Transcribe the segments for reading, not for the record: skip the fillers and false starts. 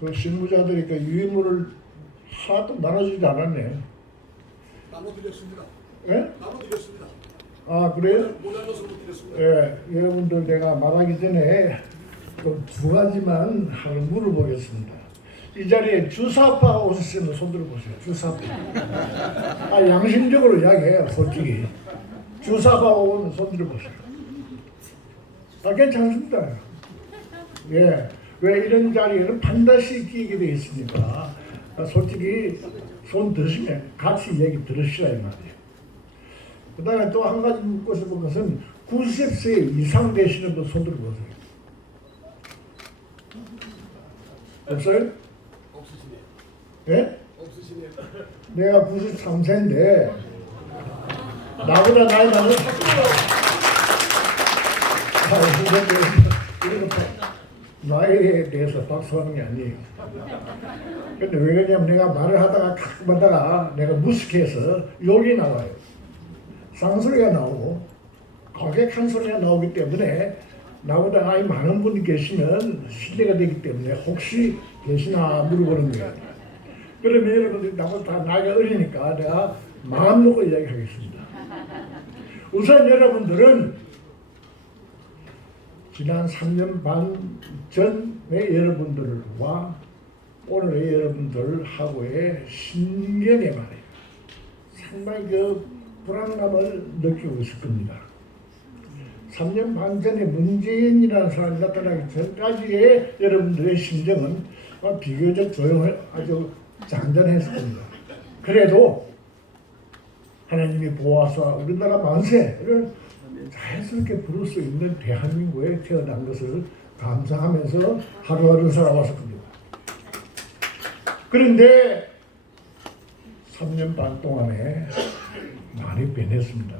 그 실무자들이 그 유인물을 하나도 나눠주지 않았네. 나눠드렸습니다. 예? 나눠드렸습니다. 아 그래요? 모자라서 못 드렸습니다. 예, 여러분들 내가 말하기 전에 좀 두 가지만 하나 물어보겠습니다. 이 자리에 주사파 오셨으면 손 들어보세요. 주사파. 아 양심적으로 이야기해요. 솔직히. 주사파 오면 손 들어보세요. 아 괜찮습니다. 예. 왜 이런 자리에는 반드시 끼게 되어 있으니까 솔직히 손 드시면 같이 얘기 들으시라 이 말이에요. 그 다음에 또 한 가지 묻고 싶은 것은 90세 이상 되시는 분 손 들어보세요. 없어요? 없으시네요. 예? 없으시네요. 내가 93세인데 나보다 나이 많은 나이에 대해서 박수하는 게 아니에요. 근데 왜 그러냐면 내가 말을 하다가 가끔 하다가 내가 무식해서 욕이 나와요. 쌍소리가 나오고 거객한 소리가 나오기 때문에 나보다 나이 많은 분이 계시면 신뢰가 되기 때문에 혹시 계시나 물어보는 거예요. 그러면 여러분들이 나보다 다 나이가 어리니까 내가 마음 놓고 이야기하겠습니다. 우선 여러분들은 지난 3년 반 전의 여러분들과 오늘의 여러분들하고의 신경에 말이에요. 상당히 그 불안감을 느끼고 있을 겁니다. 3년 반 전에 문재인이라는 사람이 나타나기 전까지의 여러분들의 심정은 비교적 아주 잔잔했을 겁니다. 그래도 하나님이 보아서 우리나라 만세를 자연스럽게 부를 수 있는 대한민국에 태어난 것을 감사하면서 하루하루 살아왔을 겁니다. 그런데 3년 반 동안에 많이 변했습니다.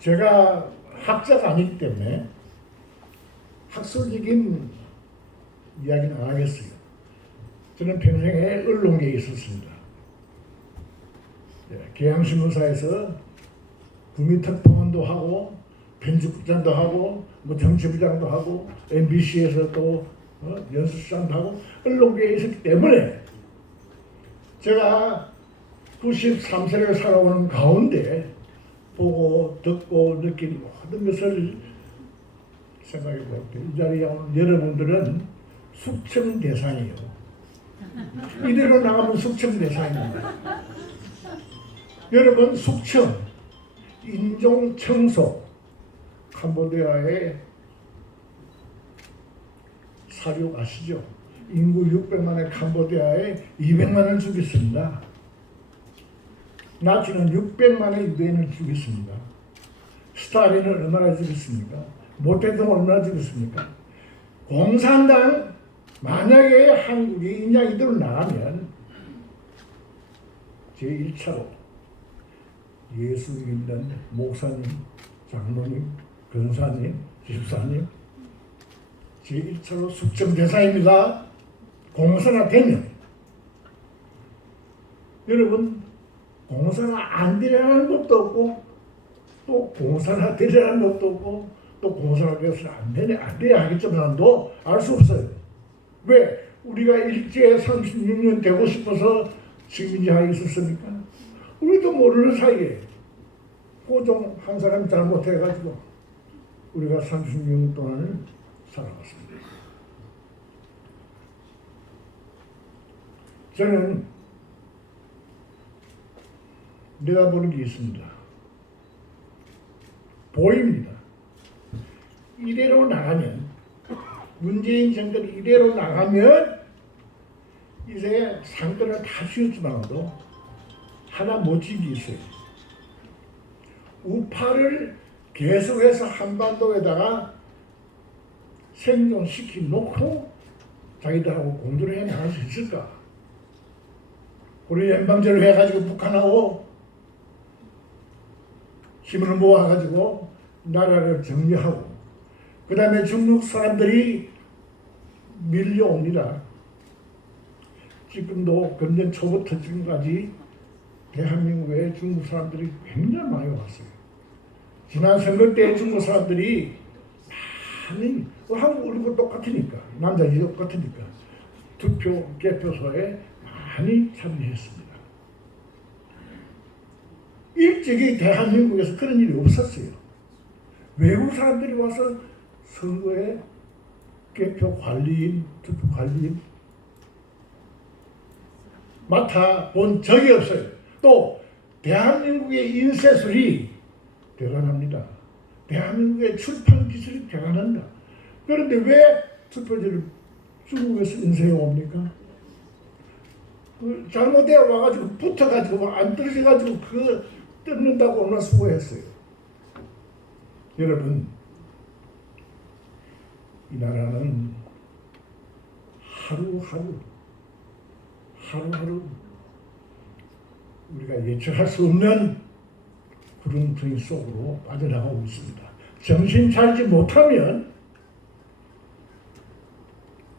제가 학자가 아니기 때문에 학술적인 이야기는 안 하겠어요. 저는 평생에 언론계에 있었습니다. 계양신문사에서 구미특파원도 하고 편집국장도 하고 뭐 정치부장도 하고 MBC에서 또 연수장도 하고 언론계에 있었기 때문에 제가 93세를 살아오는 가운데 보고 듣고 느낀 모든 것을 생각해 볼 때 이 자리에 오는 여러분들은 숙청 대상이에요. 이대로 나가면 숙청 대상입니다. 여러분 숙청, 인종 청소, 캄보디아의 사륙 아시죠? 인구 600만의 캄보디아에 200만을 죽였습니다. 나치는 600만의 유대인을 죽였습니다. 스탈린은 얼마나 죽였습니까? 모 대통령 얼마나 죽였습니까? 공산당 만약에 한국이 이제 이대로 나가면 제1차로 예수 믿는 목사님, 장로님, 권사님, 집사님 제1차로 숙청 대상입니다. 공사가 되면 여러분 공사가 안 되려는 것도 없고 또 공사가 되려는 것도 없고 또 공사가 되어서 안 돼야 하겠지만도 알 수 없어요. 왜? 우리가 일제 36년 되고 싶어서 식민지하에 있었습니까? 우리도 모르는 사이에 호종 한 사람 잘못해가지고 우리가 36년 동안을 살아왔습니다. 저는 내다보는 게 있습니다. 보입니다. 이대로 나가면 문재인 정권이 이대로 나가면 이제 상권을 다 씌웠지만도 하나 못진 게 있어요. 우파를 계속해서 한반도에다가 생존시키 놓고 자기들하고 공조를 해 나갈 수 있을까? 우리 연방제를 해가지고 북한하고 힘을 모아가지고 나라를 정리하고 그 다음에 중국 사람들이 밀려옵니다. 지금도 금년 초부터 지금까지 대한민국에 중국 사람들이 굉장히 많이 왔어요. 지난 선거 때 중국 사람들이 많이 한국 우리도 똑같으니까 남자 여자 똑같으니까 투표 개표소에 많이 참여했습니다. 일찍이 대한민국에서 그런 일이 없었어요. 외국 사람들이 와서 선거에 개표 관리인, 투표 관리인 맡아본 적이 없어요. 또 대한민국의 인쇄술이 대단합니다. 대한민국의 출판 기술이 대단합니다. 그런데 왜 투표지를 중국에서 인쇄해 옵니까? 잘못되어 와가지고 붙어가지고 안 떨어져가지고 그거 뜯는다고 얼마나 수고했어요. 여러분, 이 나라는 하루하루 우리가 예측할 수 없는 구름텅이 속으로 빠져나가고 있습니다. 정신 차리지 못하면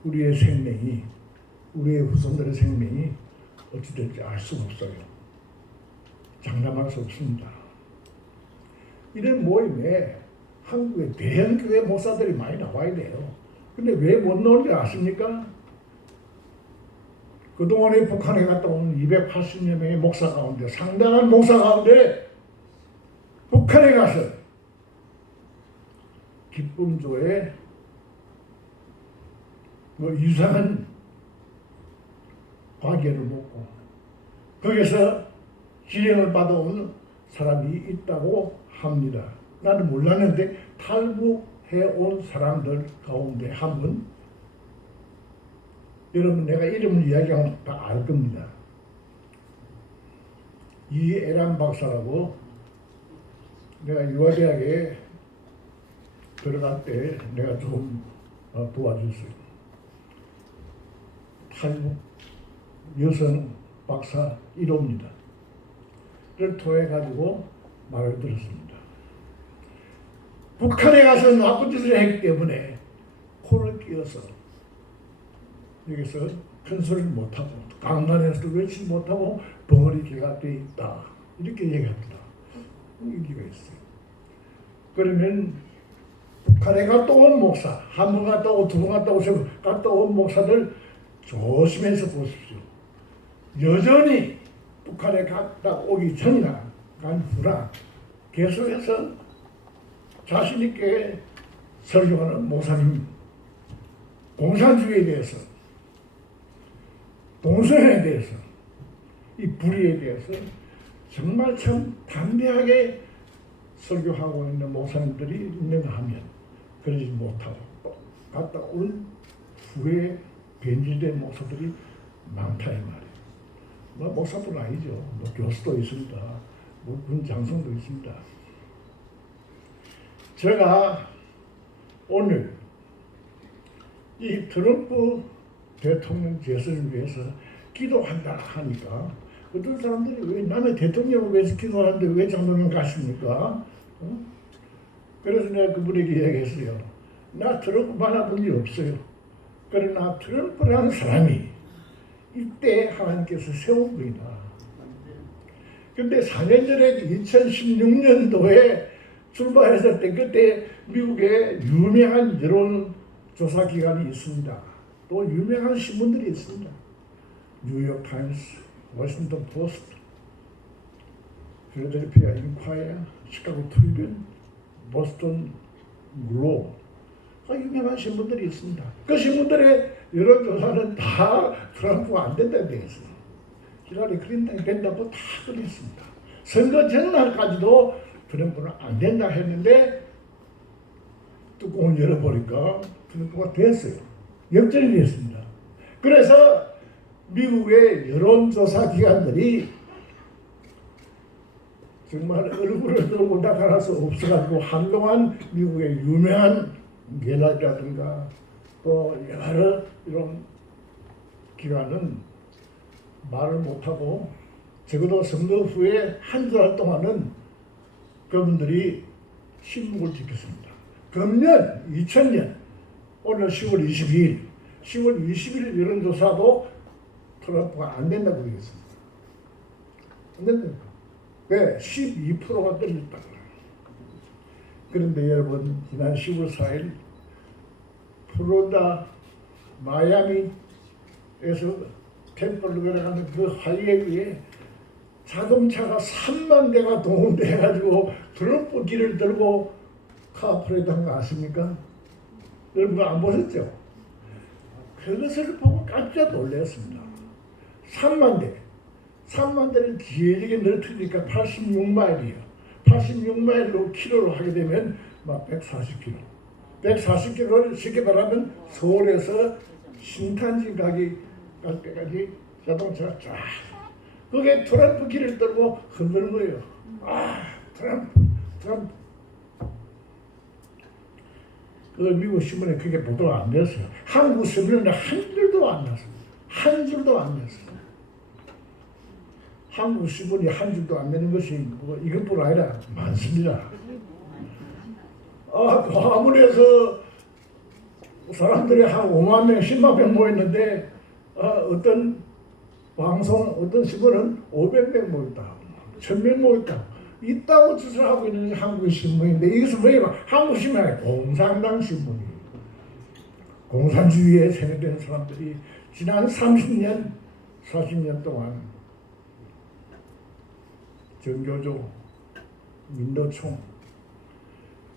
우리의 생명이, 우리의 후손들의 생명이 어찌 될지 알 수가 없어요. 장담할 수 없습니다. 이런 모임에 한국의 대형 교회 목사들이 많이 나와야 돼요. 근데 왜 못 나오는지 아십니까? 그동안에 북한에 갔다 온 280여 명의 목사 가운데, 상당한 목사 가운데 북한에 가서 기쁨조에 이상한 과계를 먹고 거기서 지령을 받아온 사람이 있다고 합니다. 나는 몰랐는데 탈북해온 사람들 가운데 한 분, 여러분 내가 이름을 이야기하면 다 알 겁니다. 이애란 박사라고, 내가 유아대학에 들어갈 때 내가 좀 도와줬어요. 탈북 여성 박사 1호입니다. 를 통해 가지고 말을 들었습니다. 북한에 가서 나쁜 짓을 했기 때문에 코를 끼어서 여기서 큰 소리를 못하고 강단에서도 외치지 못하고 벙어리 개가 돼 있다, 이렇게 얘기합니다. 얘기가 있어요. 그러면 북한에 갔다 온 목사, 한 번 갔다 오고 두 번 갔다 오고 세 번 갔다 온 목사들 조심해서 보십시오. 여전히 북한에 갔다 오기 전이나 간 후나 계속해서 자신 있게 설교하는 목사님, 공산주의에 대해서, 동성애에 대해서, 이 불의에 대해서 정말 참 담대하게 설교하고 있는 목사님들이 있는가 하면 그러지 못하고 갔다 온 후에 변질된 목사들이 많다 이 말이에요. 뭐 목사뿐 아니죠. 뭐 교수도 있습니다. 뭐 군 장성도 있습니다. 제가 오늘 이 트럼프 대통령 재선을 위해서 기도한다 하니까 어떤 사람들이 왜 남의 대통령을 위해서 기도하는데 왜 장로님 가십니까? 그래서 내가 그분에게 이야기했어요. 나 트럼프 만나본 일 없어요. 그러나 트럼프라는 사람이 이때 하나님께서 세운 분이다. 근데 4년 전에 2016년도에 출마했을 때 그때 미국에 유명한 여론조사 기관이 있습니다. 또 유명한 신문들이 있습니다. 뉴욕타임스, 워싱턴 포스트, 필라델피아 인콰이어, 시카고 트리뷴, 보스턴 글로브, 유명한 신문들이 있습니다. 그 신문들의 여론조사는 다 트럼프가 안 된다고 되어 있어요. 히라리 클린턴이 된다고 다 그랬습니다. 선거 전날까지도 트럼프는 안 된다 했는데 뚜껑을 열어보니까 트럼프가 됐어요. 역전이 됐습니다. 그래서 미국의 여론조사 기관들이 정말 얼굴을 들고 나타날 수 없어가지고 한동안 미국의 유명한 갤럽이라든가 또 여러 이런 기관은 말을 못하고 적어도 선거 후에 한 달 동안은 그분들이 침묵을 지켰습니다. 금년 2000년 오늘 10월 22일 10월 20일 여론조사도 트럼프가 안 된다고 그랬습니다. 안 된다니까. 왜? 12%가 떨어졌다. 그런데 여러분, 지난 10월 4일 플로리다 마이애미에서 템플로 내려가는 그 하이웨이 위에 자동차가 3만 대가 동원돼가지고 트럼프 길을 들고 카프레이드 한 거 아십니까? 여러분 안 보셨죠? 그것을 보고 깜짝 놀랐습니다. 3만 대를 길게 늘어뜨리니까 86마일이에요. 86마일로 킬로로 하게 되면 막 140km. 140km를 쉽게 말하면 서울에서 신탄진 가기 갈 때까지 자동차가 쫙. 그게 트럼프 길을 들고 흔드는 거예요. 트럼프. 그 미국 신문에 그게 보도가 안 됐어요. 한국 신문은 한 줄도 안 났어요. 한 줄도 안 났어요. 한국 신문이 한 줄도 안 내는 것이 뭐 이것뿐 아니라 많습니다. 광화문에서 사람들이 한 5만 명, 10만 명 모였는데 어떤 방송, 어떤 신문은 500명 모였다, 1000명 모였다. 있다고 짓을 하고 있는 게 한국 신문인데 이것은 뭐예요? 한국 신문이 아니라 공산당 신문이에요. 공산주의에 세뇌된 사람들이 지난 30년, 40년 동안 정교조, 민노총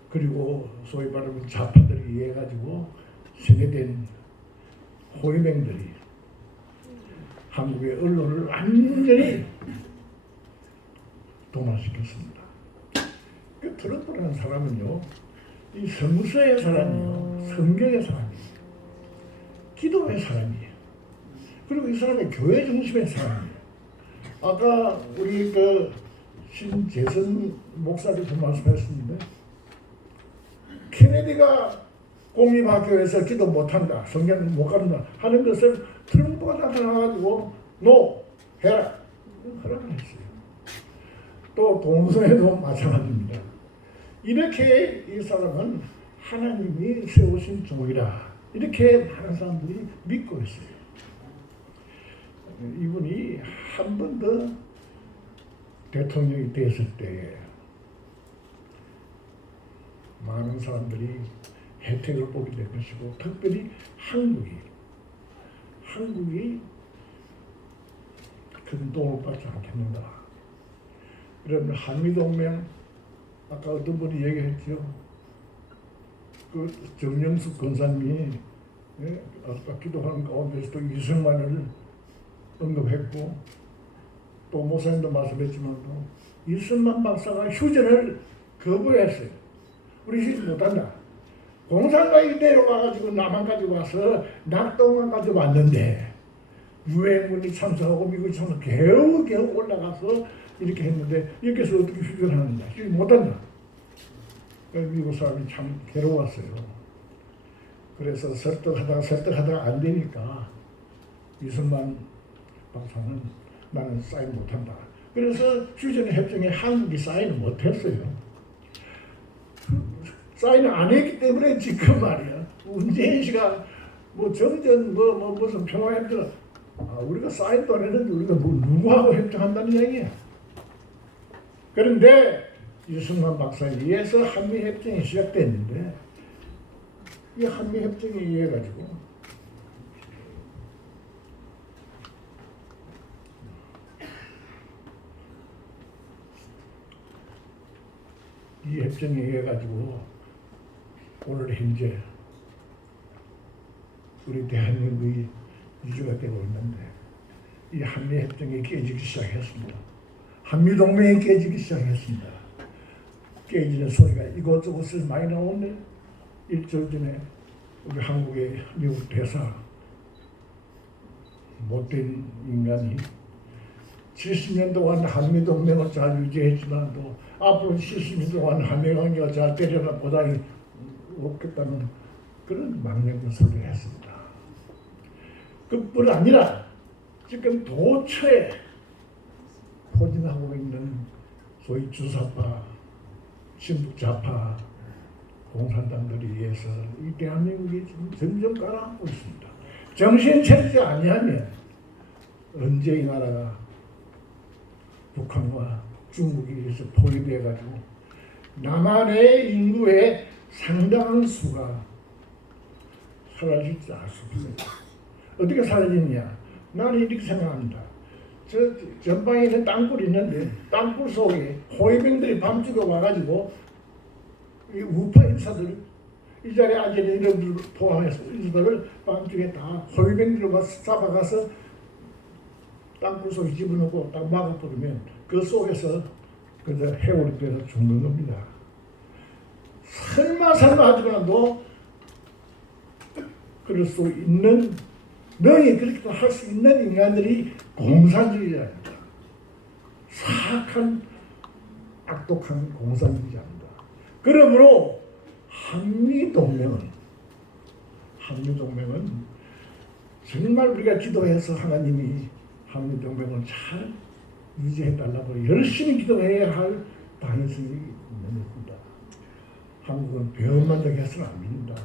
그리고 소위 말하는 좌파들에 의해 가지고 세뇌된 호위맹들이 한국의 언론을 완전히 동화시켰습니다. 그 트럼프라는 사람은요, 이 성서의 사람이요, 성경의 사람이에요, 기도의 사람이에요. 그리고 이 사람은 교회 중심의 사람이에요. 아까 우리 그 신재선 목사님도 말씀하셨는데, 케네디가 공립학교에서 기도 못한다, 성경 못 가른다 하는 것을 트럼프가 나타나가지고 노 해라 허락을 했어요. 또 동성애도 마찬가지입니다. 이렇게 이 사람은 하나님이 세우신 종이라 이렇게 많은 사람들이 믿고 있어요. 이분이 한 번 더 대통령이 됐을 때 많은 사람들이 혜택을 보게 될 것이고, 특별히 한국이 큰 도움을 받지 않겠는가. 그러면 한미동맹, 아까 어떤 분이 얘기했죠. 그 정영숙 권사님이 아까 기도하는 가운데서도 이승만을 언급했고, 또 목사님도 말씀했지만 이승만 박사가 휴전을 거부했어요. 우리 휴전 못한다. 공산당이 내려와가지고 남한 가지고 와서 낙동강 가지고 왔는데 유엔군이 참석하고 미국이 참석 겨우 올라가서 이렇게 했는데 여기서 어떻게 휴전하느냐. 휴전 못한다. 미국 사람이 참 괴로웠어요. 그래서 설득하다가 안 되니까 이승만 박사는 나는 사인 못한다. 그래서 휴전 협정에 한국이 사인을 못했어요. 사인을 안 했기 때문에 지금 말이야. 문재인 씨가 뭐 정전 무슨 평화협정 우리가 사인도 안 했는데 우리가 누구하고 협정한다는 얘기야. 그런데 이승만 박사에 의해서 한미협정이 시작됐는데 이 한미협정에 의해 가지고 이 협정에 의해 가지고 오늘 현재 우리 대한민국이 유지가 되고 있는데 이 한미협정이 깨지기 시작했습니다. 한미동맹이 깨지기 시작했습니다. 깨지는 소리가 이곳저곳에서 많이 나오는데 일주일 전에 우리 한국의 미국 대사 못된 인간이 70년 동안 한미동맹을 잘 유지했지만 또 앞으로 70년 동안 한미관계가 잘 되려나 보장이 없겠다는 그런 망령된 소리를 했습니다. 그뿐 아니라 지금 도처에 포진하고 있는 소위 주사파, 친북좌파 공산당들에 의해서 이 대한민국이 지금 점점 가라앉고 있습니다. 정신 차리지 아니하면 언제 이 나라가 북한과 중국에 의해서 포위되어가지고 남한의 인구의 상당한 수가 사라질지 알 수 없습니다. 어떻게 사라지느냐? 나는 이렇게 생각합니다. 저 전방에 있는 땅굴이 있는데 땅굴 속에 호위병들이 밤중에 와가지고 이 우파 인사들 이 자리에 앉아 있는 이름들 포함해서 인사들을 밤중에 다 호위병들을 와서 잡아가서 땅굴 속에 집어넣고 딱 막아버리면 그 속에서 그저 해오리 빼서 죽는 겁니다. 설마 하지만도 그럴 수 있는 너희 그렇게 할 수 있는 인간들이 공산주의자입니다. 사악한 악독한 공산주의자입니다. 그러므로 한미동맹은 정말 우리가 기도해서 하나님이 한미동맹을 잘 유지해달라고 열심히 기도해야 할 당위성이 있는 것입니다. 한국은 배은만족해서는 안 됩니다.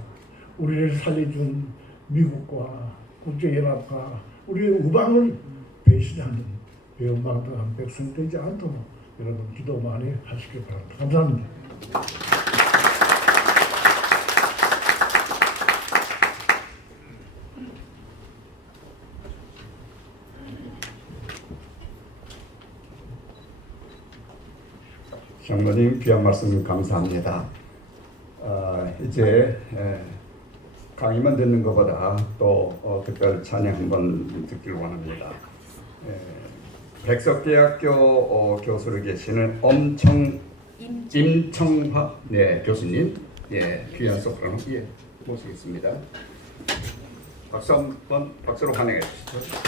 우리를 살려준 미국과 국제연합과 우리의 우방을 배신하는 배은망덕한 백성 되지 않도록 여러분 기도 많이 하시기 바랍니다. 감사합니다. 장로님 귀한 말씀 감사합니다. 이제 강의만 듣는 것보다 또 특별 찬양 한번 듣기를 원합니다. 백석대학교 교수로 계시는 임청화 교수님, 귀한 소프라노 모시겠습니다. 박수로 환영해 주시죠.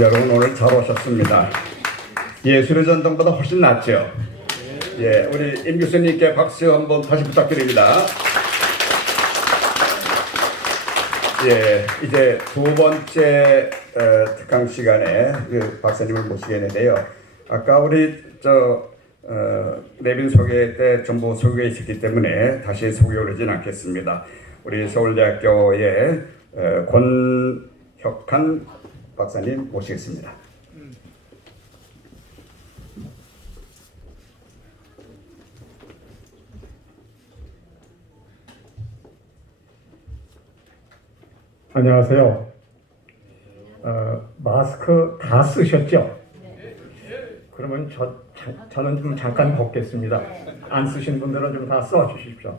여러분 오늘 잘 오셨습니다. 예술의 전당보다 훨씬 낫죠? 예, 우리 임 교수님께 박수 한번 다시 부탁드립니다. 예, 이제 두 번째 특강 시간에 그 박사님을 모시게 되는데요. 아까 우리 내빈 소개 때 전부 소개해 있었기 때문에 다시 소개하지는 않겠습니다. 우리 서울대학교의 권혁한 박사님 모시겠습니다. 안녕하세요. 마스크 다 쓰셨죠? 그러면 저는 좀 잠깐 벗겠습니다. 안 쓰신 분들은 좀 다 써주십시오.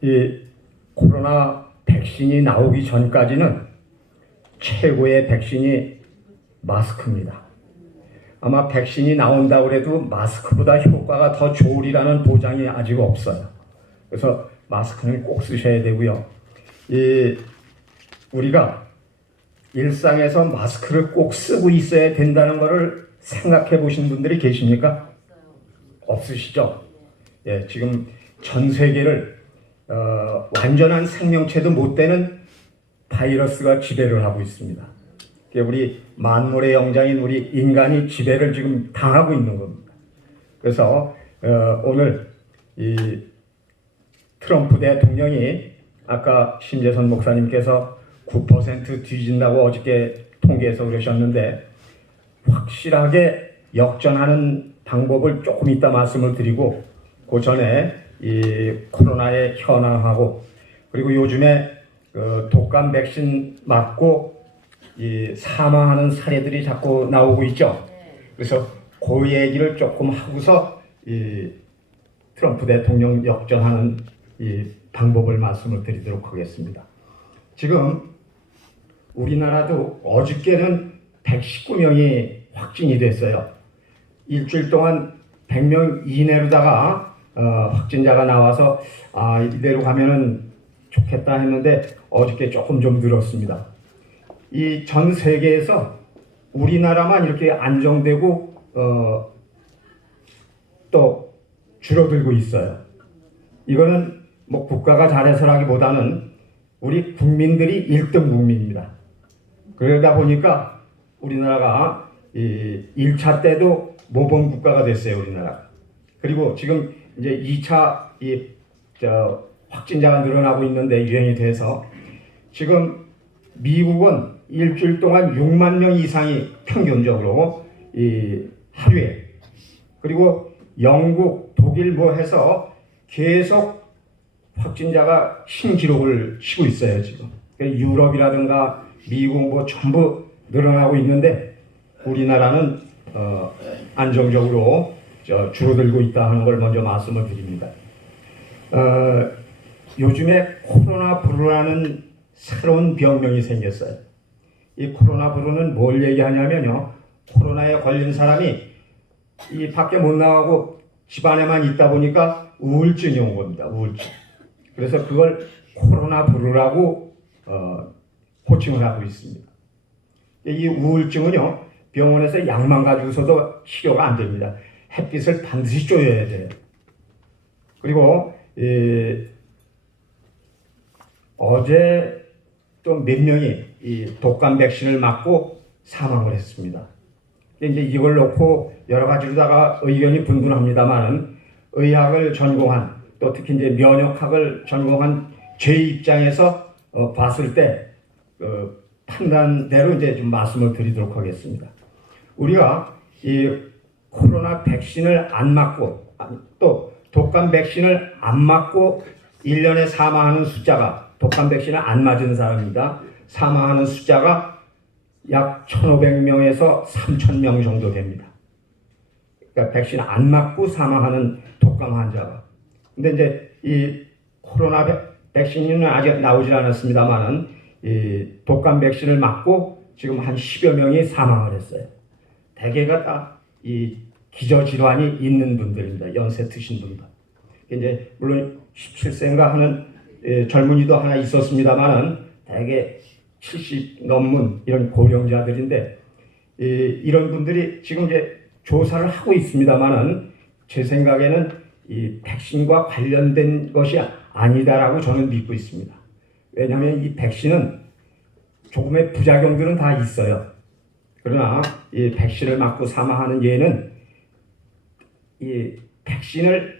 이 코로나 백신이 나오기 전까지는 최고의 백신이 마스크입니다. 아마 백신이 나온다고 해도 마스크보다 효과가 더 좋으리라는 보장이 아직 없어요. 그래서 마스크는 꼭 쓰셔야 되고요. 우리가 일상에서 마스크를 꼭 쓰고 있어야 된다는 것을 생각해 보신 분들이 계십니까? 없으시죠? 예, 지금 전 세계를 완전한 생명체도 못 되는 바이러스가 지배를 하고 있습니다. 우리 만물의 영장인 우리 인간이 지배를 지금 당하고 있는 겁니다. 그래서 오늘 이 트럼프 대통령이 아까 심재선 목사님께서 9% 뒤진다고 어저께 통계에서 그러셨는데 확실하게 역전하는 방법을 조금 이따 말씀을 드리고 그 전에 이 코로나의 현황하고 그리고 요즘에 독감 백신 맞고 이 사망하는 사례들이 자꾸 나오고 있죠. 그래서 그 얘기를 조금 하고서 이 트럼프 대통령 역전하는 이 방법을 말씀을 드리도록 하겠습니다. 지금 우리나라도 어저께는 119명이 확진이 됐어요. 일주일 동안 100명 이내로다가 확진자가 나와서 이대로 가면은 좋겠다 했는데 어저께 조금 좀 늘었습니다. 이 전 세계에서 우리나라만 이렇게 안정되고 또 줄어들고 있어요. 이거는 뭐 국가가 잘해서라기보다는 우리 국민들이 1등 국민입니다. 그러다 보니까 우리나라가 이 1차 때도 모범 국가가 됐어요, 우리나라. 그리고 지금 이제 2차 확진자가 늘어나고 있는데 유행이 돼서 지금 미국은 일주일 동안 6만 명 이상이 평균적으로 이 하루에 그리고 영국, 독일 뭐 해서 계속 확진자가 신기록을 치고 있어요, 지금. 유럽이라든가 미국 뭐 전부 늘어나고 있는데 우리나라는 안정적으로 줄어들고 있다 하는 걸 먼저 말씀을 드립니다. 요즘에 코로나 브루라는 새로운 병명이 생겼어요. 이 코로나 브루는 뭘 얘기하냐면요. 코로나에 걸린 사람이 이 밖에 못 나가고 집 안에만 있다 보니까 우울증이 온 겁니다. 우울증. 그래서 그걸 코로나 브루라고 호칭을 하고 있습니다. 이 우울증은요. 병원에서 약만 가지고서도 치료가 안 됩니다. 햇빛을 반드시 쬐어야 돼요. 그리고 어제 또 몇 명이 이 독감 백신을 맞고 사망을 했습니다. 이제 이걸 놓고 여러 가지로다가 의견이 분분합니다만은 의학을 전공한 또 특히 이제 면역학을 전공한 제 입장에서 봤을 때 판단대로 이제 좀 말씀을 드리도록 하겠습니다. 우리가 이 코로나 백신을 안 맞고 또 독감 백신을 안 맞고 1년에 사망하는 숫자가 독감 백신을 안 맞은 사람입니다. 사망하는 숫자가 약 1,500명에서 3,000명 정도 됩니다. 그러니까 백신 안 맞고 사망하는 독감 환자가. 근데 이제 이 코로나 백신은 아직 나오질 않았습니다만은 이 독감 백신을 맞고 지금 한 10여 명이 사망을 했어요. 대개가 다 이 기저질환이 있는 분들입니다. 연세 드신 분들. 이제 물론 17세인가 하는 젊은이도 하나 있었습니다만은 대개 70 넘은 이런 고령자들인데 이런 분들이 지금 이제 조사를 하고 있습니다만은 제 생각에는 이 백신과 관련된 것이 아니다라고 저는 믿고 있습니다. 왜냐하면 이 백신은 조금의 부작용들은 다 있어요. 그러나 이 백신을 맞고 사망하는 예는 이 백신을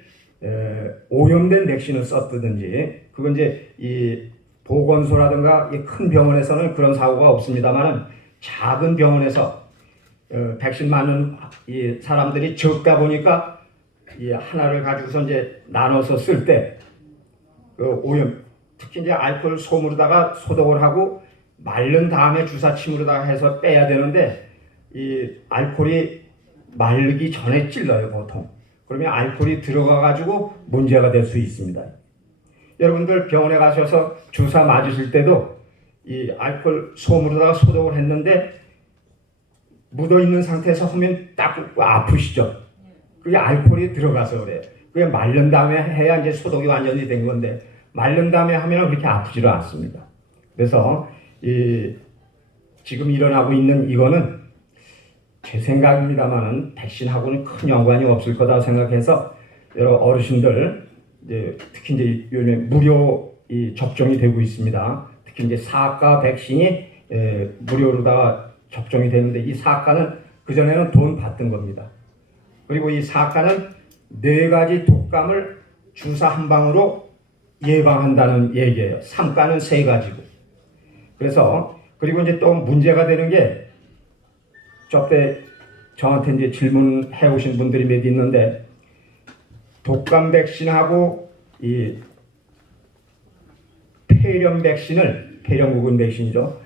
오염된 백신을 썼든지 그건 이제 이 보건소라든가 이 큰 병원에서는 그런 사고가 없습니다만은 작은 병원에서 백신 맞는 이 사람들이 적다 보니까 이 하나를 가지고서 이제 나눠서 쓸 때 그 오염 특히 이제 알코올 솜으로다가 소독을 하고 마른 다음에 주사침으로다가 해서 빼야 되는데 이 알코올이 마르기 전에 찔러요 보통. 그러면 알코올이 들어가 가지고 문제가 될 수 있습니다. 여러분들 병원에 가셔서 주사 맞으실 때도 이 알코올 솜으로다가 소독을 했는데 묻어 있는 상태에서 하면 딱 아프시죠? 그게 알코올이 들어가서 그래. 그게 마른 다음에 해야 이제 소독이 완전히 된 건데 마른 다음에 하면 그렇게 아프지도 않습니다. 그래서 지금 일어나고 있는 이거는 제 생각입니다만은 백신하고는 큰 연관이 없을 거다 생각해서 여러 어르신들 이제 특히 이제 요즘에 무료 접종이 되고 있습니다. 특히 이제 사학과 백신이 무료로다가 접종이 되는데 이 사학과는 그전에는 돈 받던 겁니다. 그리고 이 사학과는 4가지 독감을 주사 한 방으로 예방한다는 얘기예요. 3과는 3가지고. 그래서 그리고 이제 또 문제가 되는 게 저때 저한테 이제 질문해 오신 분들이 몇 있는데 독감 백신하고 이 폐렴 백신을 폐렴구군 백신이죠.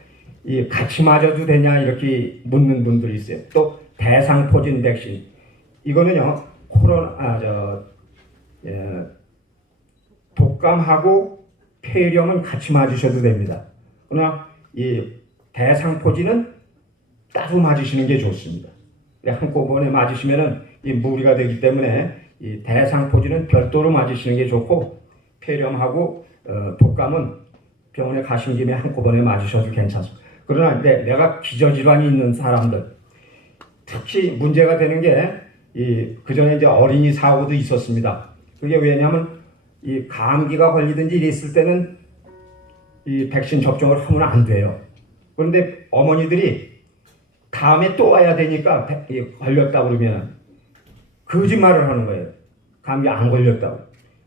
이 같이 맞아도 되냐 이렇게 묻는 분들이 있어요. 또 대상포진 백신 이거는요 독감하고 폐렴은 같이 맞으셔도 됩니다. 그러나 이 대상포진은 따로 맞으시는 게 좋습니다. 한꺼번에 맞으시면은 이 무리가 되기 때문에 이 대상포진은 별도로 맞으시는 게 좋고 폐렴하고 독감은 병원에 가신 김에 한꺼번에 맞으셔도 괜찮습니다. 그러나 내가 기저질환이 있는 사람들 특히 문제가 되는 게 그 전에 이제 어린이 사고도 있었습니다. 그게 왜냐하면 이 감기가 걸리든지 이랬을 때는 이 백신 접종을 하면 안 돼요. 그런데 어머니들이 다음에 또 와야 되니까 걸렸다 그러면 거짓말을 하는 거예요. 감기 안 걸렸다고.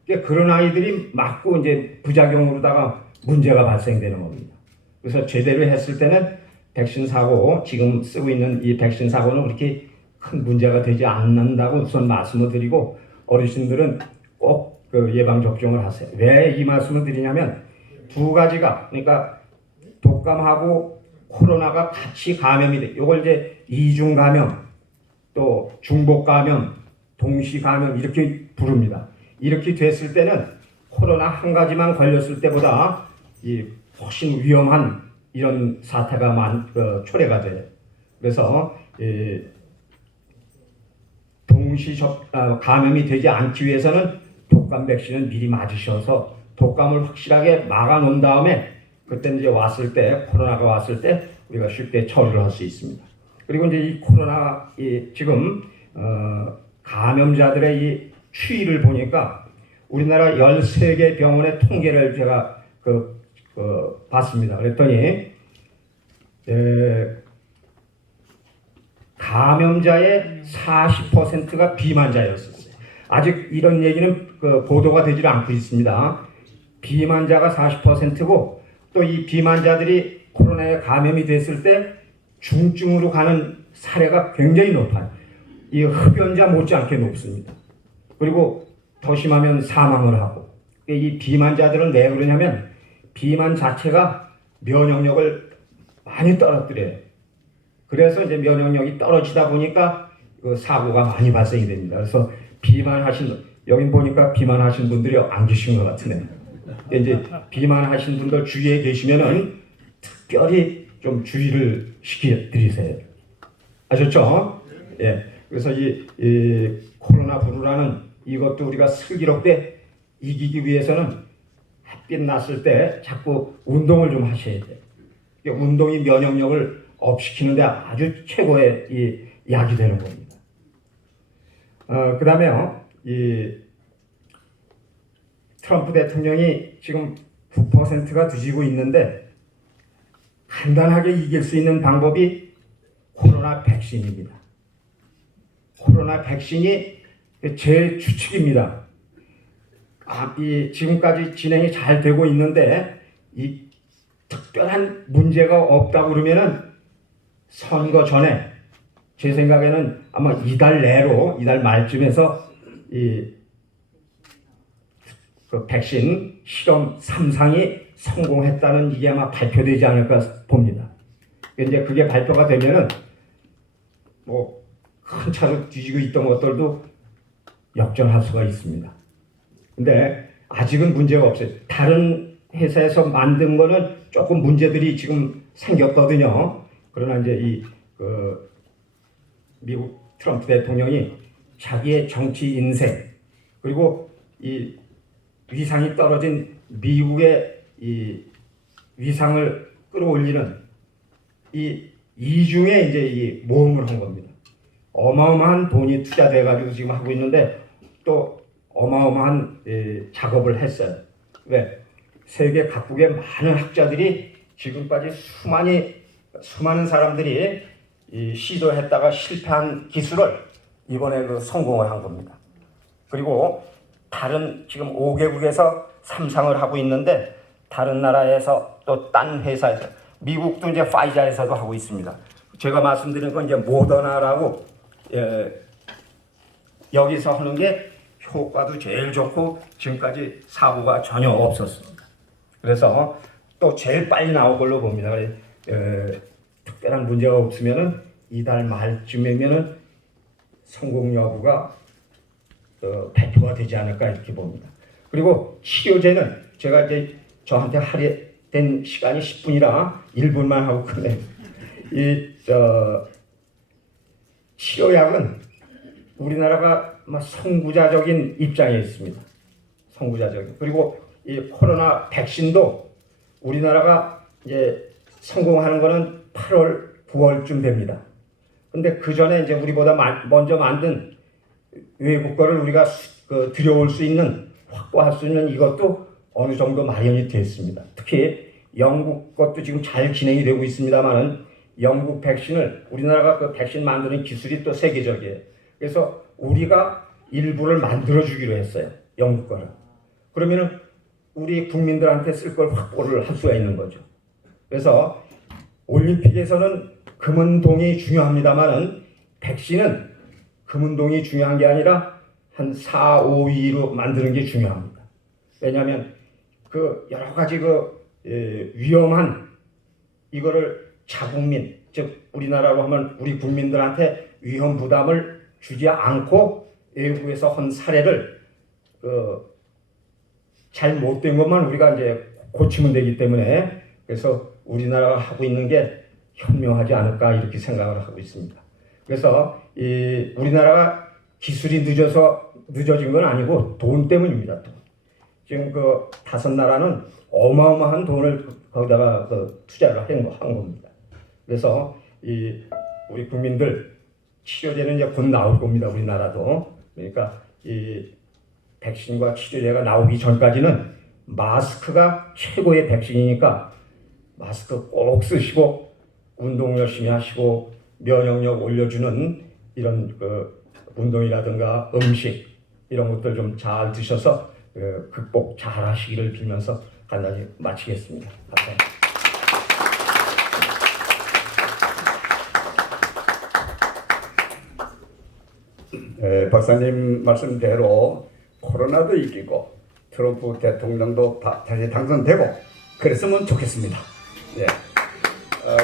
그러니까 그런 아이들이 맞고 이제 부작용으로다가 문제가 발생되는 겁니다. 그래서 제대로 했을 때는 백신 사고 지금 쓰고 있는 이 백신 사고는 그렇게 큰 문제가 되지 않는다고 우선 말씀을 드리고 어르신들은 꼭 그 예방 접종을 하세요. 왜 이 말씀을 드리냐면 2가지가 그러니까 독감하고 코로나가 같이 감염이 돼. 이걸 이제 이중 감염, 또 중복 감염, 동시 감염 이렇게 부릅니다. 이렇게 됐을 때는 코로나 한 가지만 걸렸을 때보다 훨씬 위험한 이런 사태가 초래가 돼요. 그래서 동시 감염이 되지 않기 위해서는 독감 백신은 미리 맞으셔서 독감을 확실하게 막아놓은 다음에 그때 이제 왔을 때 코로나가 왔을 때 우리가 쉽게 처리를 할 수 있습니다. 그리고 이제 이 코로나 지금 감염자들의 이 추이를 보니까 우리나라 13개 병원의 통계를 제가 봤습니다. 그랬더니 감염자의 40%가 비만자였어요. 아직 이런 얘기는 보도가 되지 않고 있습니다. 비만자가 40%고 또 이 비만자들이 코로나에 감염이 됐을 때 중증으로 가는 사례가 굉장히 높아요. 이 흡연자 못지않게 높습니다. 그리고 더 심하면 사망을 하고. 이 비만자들은 왜 그러냐면 비만 자체가 면역력을 많이 떨어뜨려요. 그래서 이제 면역력이 떨어지다 보니까 그 사고가 많이 발생이 됩니다. 그래서 여기 보니까 비만하신 분들이 안 계신 것 같으네요. 이제 비만하신 분들 주위에 계시면은 특별히 좀 주의를 시켜드리세요. 아셨죠? 예. 그래서 이 코로나 브루라는 이것도 우리가 슬기롭게 이기기 위해서는 햇빛 났을 때 자꾸 운동을 좀 하셔야 돼요. 운동이 면역력을 업시키는데 아주 최고의 이 약이 되는 겁니다. 그다음에요, 이 트럼프 대통령이 지금 9%가 뒤지고 있는데 간단하게 이길 수 있는 방법이 코로나 백신입니다. 코로나 백신이 제 추측입니다. 지금까지 진행이 잘 되고 있는데 이 특별한 문제가 없다고 그러면은 선거 전에 제 생각에는 아마 이달 말쯤에서 그 백신 실험 3상이 성공했다는 이게 아마 발표되지 않을까 봅니다. 이제 그게 발표가 되면은 뭐 큰 차로 뒤지고 있던 것들도 역전할 수가 있습니다. 근데 아직은 문제가 없어요. 다른 회사에서 만든 거는 조금 문제들이 지금 생겼거든요. 그러나 이제 미국 트럼프 대통령이 자기의 정치 인생 그리고 이 위상이 떨어진 미국의 이 위상을 끌어올리는 이 이중에 이제 이 모험을 한 겁니다. 어마어마한 돈이 투자돼 가지고 지금 하고 있는데 또 어마어마한 작업을 했어요. 왜? 세계 각국의 많은 학자들이 지금까지 수많은 사람들이 시도했다가 실패한 기술을 이번에 성공을 한 겁니다. 그리고 다른 지금 5개국에서 3상을 하고 있는데 다른 나라에서 또 딴 회사에서 미국도 이제 파이자에서도 하고 있습니다. 제가 말씀드린 건 이제 모더나라고 여기서 하는 게 효과도 제일 좋고 지금까지 사고가 전혀 없었습니다. 그래서 또 제일 빨리 나올 걸로 봅니다. 특별한 문제가 없으면은 이달 말쯤이면은 성공 여부가 발표가 되지 않을까 이렇게 봅니다. 그리고 치료제는 제가 이제 저한테 할애된 시간이 10분이라 1분만 하고 끝내요. 치료약은 우리나라가 선구자적인 입장에 있습니다. 선구자적인. 그리고 이 코로나 백신도 우리나라가 이제 성공하는 거는 8월, 9월쯤 됩니다. 근데 그 전에 이제 우리보다 먼저 만든 외국 거를 우리가 들여올 수 있는, 확보할 수 있는 이것도 어느 정도 마련이 됐습니다. 특히 영국 것도 지금 잘 진행이 되고 있습니다만은 영국 백신을 우리나라가 그 백신 만드는 기술이 또 세계적이에요. 그래서 우리가 일부를 만들어 주기로 했어요. 영국 거를. 그러면은 우리 국민들한테 쓸 걸 확보를 할 수가 있는 거죠. 그래서 올림픽에서는 금은동이 중요합니다만은 백신은 금은동이 중요한 게 아니라 한 4, 5위로 만드는 게 중요합니다. 왜냐하면 그 여러 가지 위험한 이거를 자국민, 즉 우리나라로 하면 우리 국민들한테 위험 부담을 주지 않고 외국에서 한 사례를 잘못된 것만 우리가 이제 고치면 되기 때문에 그래서 우리나라가 하고 있는 게 현명하지 않을까 이렇게 생각을 하고 있습니다. 그래서 우리나라가 기술이 늦어진 건 아니고 돈 때문입니다. 돈. 지금 그 5나라는 어마어마한 돈을 거기다가 투자를 한 겁니다. 그래서 우리 국민들 치료제는 이제 곧 나올 겁니다. 우리나라도. 그러니까 이 백신과 치료제가 나오기 전까지는 마스크가 최고의 백신이니까 마스크 꼭 쓰시고 운동 열심히 하시고 면역력 올려주는 이런 운동이라든가 음식 이런 것들 좀 잘 드셔서 극복 잘 하시기를 빌면서 간단히 마치겠습니다. 감사합니다. 박사님 말씀대로 코로나도 이기고 트럼프 대통령도 다시 당선되고 그랬으면 좋겠습니다. 예.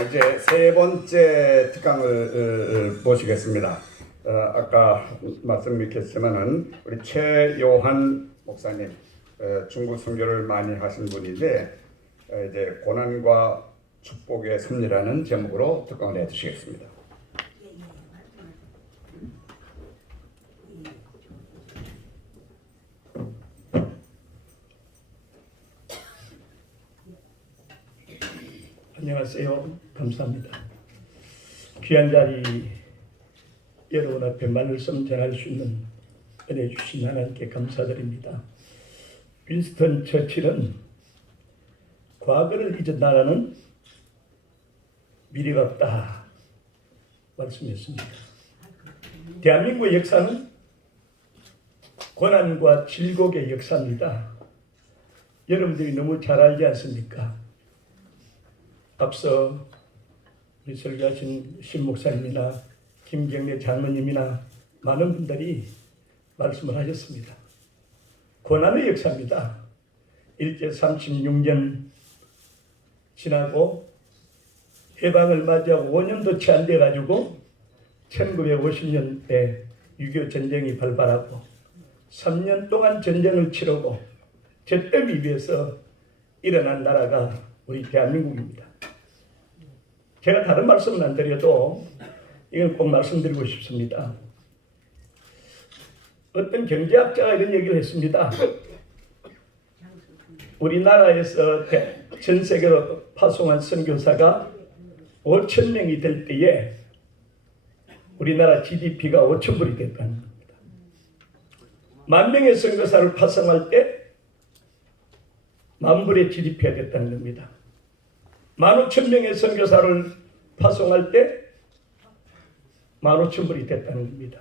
이제 세 번째 특강을 모시겠습니다. 아까 말씀드렸지만은 우리 최요한 목사님 중국 선교를 많이 하신 분인데 이제 고난과 축복의 섭리라는 제목으로 특강을 해주시겠습니다. 안녕하세요. 감사합니다. 귀한 자리 여러분 앞에 말씀 전할 수 있는 은혜 주신 하나님께 감사드립니다. 윈스턴 처칠은 과거를 잊은 나라는 미래가 없다 말씀했습니다. 대한민국의 역사는 고난과 질곡의 역사입니다. 여러분들이 너무 잘 알지 않습니까? 앞서 우리 설교하신 신 목사님이나 김경래 장로님이나 많은 분들이 말씀을 하셨습니다. 고난의 역사입니다. 일제 36년 지나고 해방을 맞이하고 5년도 채 안 돼가지고 1950년대 6.25 전쟁이 발발하고 3년 동안 전쟁을 치르고 저 더미 위에서 일어난 나라가 우리 대한민국입니다. 제가 다른 말씀은 안 드려도 이건 꼭 말씀드리고 싶습니다. 어떤 경제학자가 이런 얘기를 했습니다. 우리나라에서 전 세계로 파송한 선교사가 5천 명이 될 때에 우리나라 GDP가 5천 불이 됐다는 겁니다. 10,000명의 선교사를 파송할 때 10,000불의 GDP가 됐다는 겁니다. 15,000명의 선교사를 파송할 때 15,000불이 됐다는 겁니다.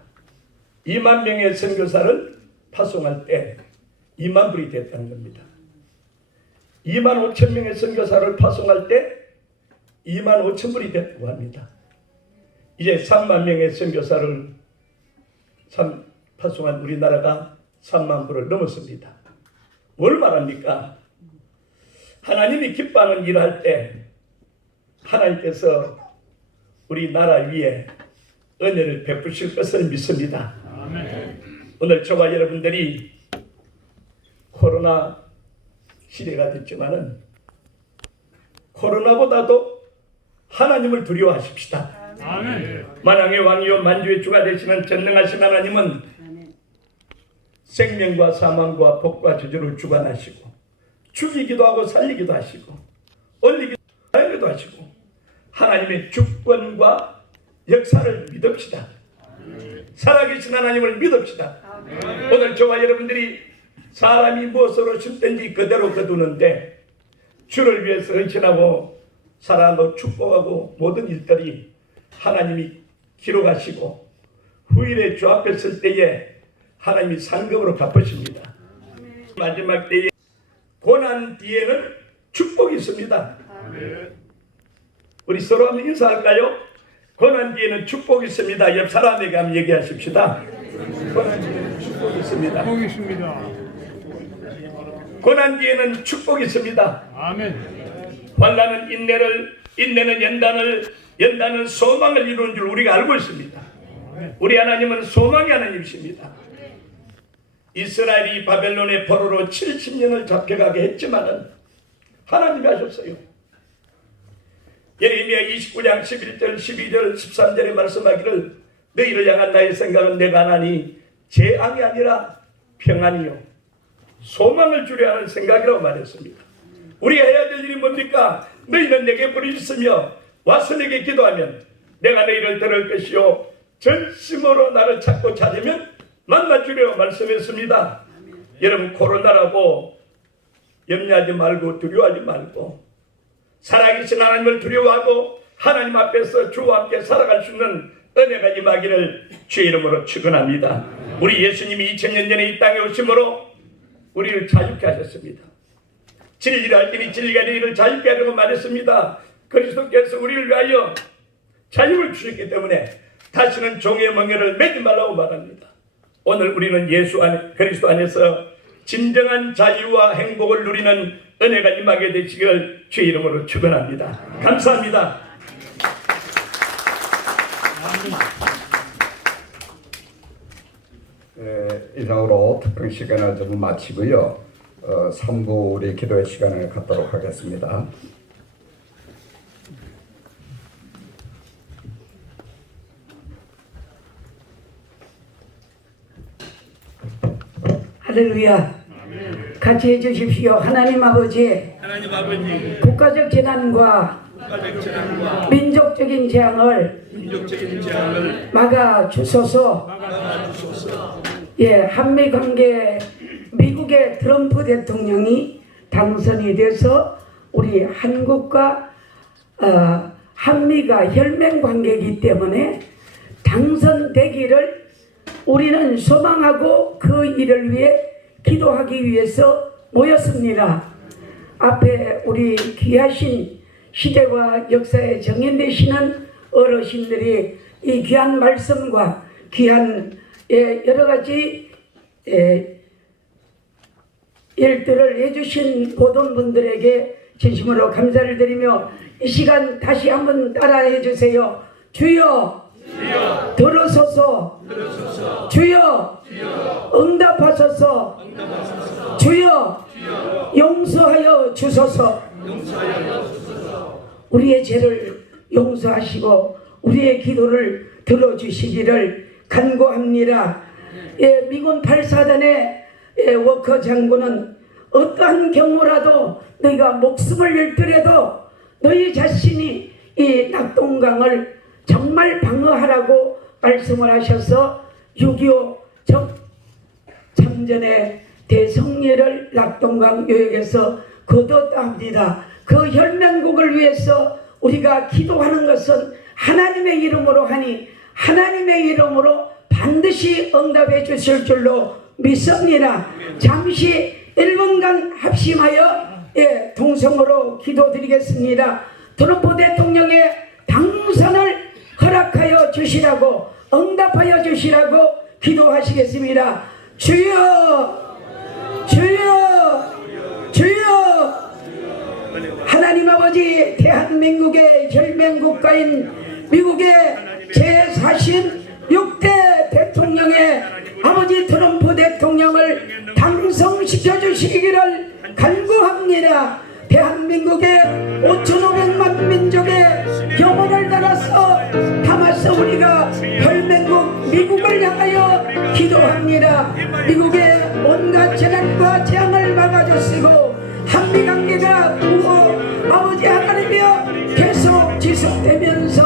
20,000명의 선교사를 파송할 때 20,000불이 됐다는 겁니다. 25,000명의 선교사를 파송할 때 25,000불이 됐다고 합니다. 이제 30,000명의 선교사를 파송한 우리나라가 30,000불을 넘었습니다. 뭘 말합니까? 하나님이 기뻐하는 일을 할 때 하나님께서 우리나라 위에 은혜를 베푸실 것을 믿습니다. 아멘. 오늘 저와 여러분들이 코로나 시대가 됐지만은 코로나보다도 하나님을 두려워하십시다. 아멘. 만왕의 왕이요 만주의 주가 되시는 전능하신 하나님은 생명과 사망과 복과 저주를 주관하시고 죽이기도 하고 살리기도 하시고 올리기도 하시고 하나님의 주권과 역사를 믿읍시다. 살아계신 하나님을 믿읍시다. 오늘 저와 여러분들이 사람이 무엇으로 심든지 그대로 거두는데 주를 위해서 헌신하고 사랑하고 축복하고 모든 일들이 하나님이 기록하시고 후일에 주 앞에 설 때에 하나님이 상급으로 갚으십니다. 마지막 때에 고난 뒤에는 축복이 있습니다. 우리 서로 한번 인사할까요? 고난 뒤에는 축복이 있습니다. 옆 사람에게 한번 얘기하십시다. 고난 뒤에는 축복이 있습니다. 고난 뒤에는 축복이 있습니다. 아멘. 환난은 인내는 연단은 소망을 이루는 줄 우리가 알고 있습니다. 우리 하나님은 소망의 하나님이십니다. 이스라엘이 바벨론의 포로로 70년을 잡혀가게 했지만은 하나님이 하셨어요. 예레미야 29장 11절 12절 13절에 말씀하기를 너희를 향한 나의 생각은 내가 하나니 재앙이 아니라 평안이요 소망을 주려 하는 생각이라고 말했습니다. 우리가 해야 될 일이 뭡니까? 너희는 내게 부르짖으며 와서 내게 기도하면 내가 너희를 들을 것이요 전심으로 나를 찾고 찾으면 만나주려 말씀했습니다. 여러분 코로나라고 염려하지 말고 두려워하지 말고 살아계신 하나님을 두려워하고 하나님 앞에서 주와 함께 살아갈 수 있는 은혜가 임하기를 주의 이름으로 축원합니다. 우리 예수님이 2000년 전에 이 땅에 오심으로 우리를 자유케 하셨습니다. 진리를 할 때니 진리가 너희를 자유케 하려고 말했습니다. 그리스도께서 우리를 위하여 자유를 주셨기 때문에 다시는 종의 멍에를 매지 말라고 말합니다. 오늘 우리는 예수 안에 그리스도 안에서 진정한 자유와 행복을 누리는 은혜가 임하게 되시길 주의 이름으로 축원합니다. 감사합니다. 이상으로 특별 시간을 좀 마치고요. 3부 우리 기도의 시간을 갖도록 하겠습니다. 할렐루야. 같이 해주십시오. 하나님 아버지, 국가적 재난과 민족적인 재앙을 막아 주소서. 예, 한미 관계 미국의 트럼프 대통령이 당선이 돼서 우리 한국과 한미가 혈맹 관계이기 때문에 당선되기를 우리는 소망하고 그 일을 위해 기도하기 위해서 모였습니다. 앞에 우리 귀하신 시대와 역사에 정연되시는 어르신들이 이 귀한 말씀과 귀한 여러 가지 일들을 해주신 모든 분들에게 진심으로 감사를 드리며 이 시간 다시 한번 따라해 주세요. 주여, 들으소서. 주여, 응답하소서. 주여, 용서하여 주소서. 우리의 죄를 용서하시고 우리의 기도를 들어주시기를 간구합니다. 미군 8사단의 워커 장군은 어떠한 경우라도 너희가 목숨을 잃더라도 너희 자신이 이 낙동강을 정말 방어하라고 말씀을 하셔서 6.25 참전의 대성리를 낙동강 요역에서 거뒀다 합니다. 그 혈맹국을 위해서 우리가 기도하는 것은 하나님의 이름으로 하니 하나님의 이름으로 반드시 응답해 주실 줄로 믿습니다. 잠시 1분간 합심하여 동성으로 기도드리겠습니다. 트럼프 대통령의 당선을 허락하여 주시라고 응답하여 주시라고 기도하시겠습니다. 주여, 주여, 주여. 하나님 아버지, 대한민국의 혈맹국가인 미국의 제46대 대통령의 아버지 트럼프 대통령을 당선시켜 주시기를 간구합니다. 대한민국의 5,500만 민족의 영혼을 달아서 담아서 우리가 혈맹국 미국을 향하여 기도합니다. 미국의 온갖 재난과 재앙을 막아주시고 한미관계가 아버지 하나님이여 계속 지속되면서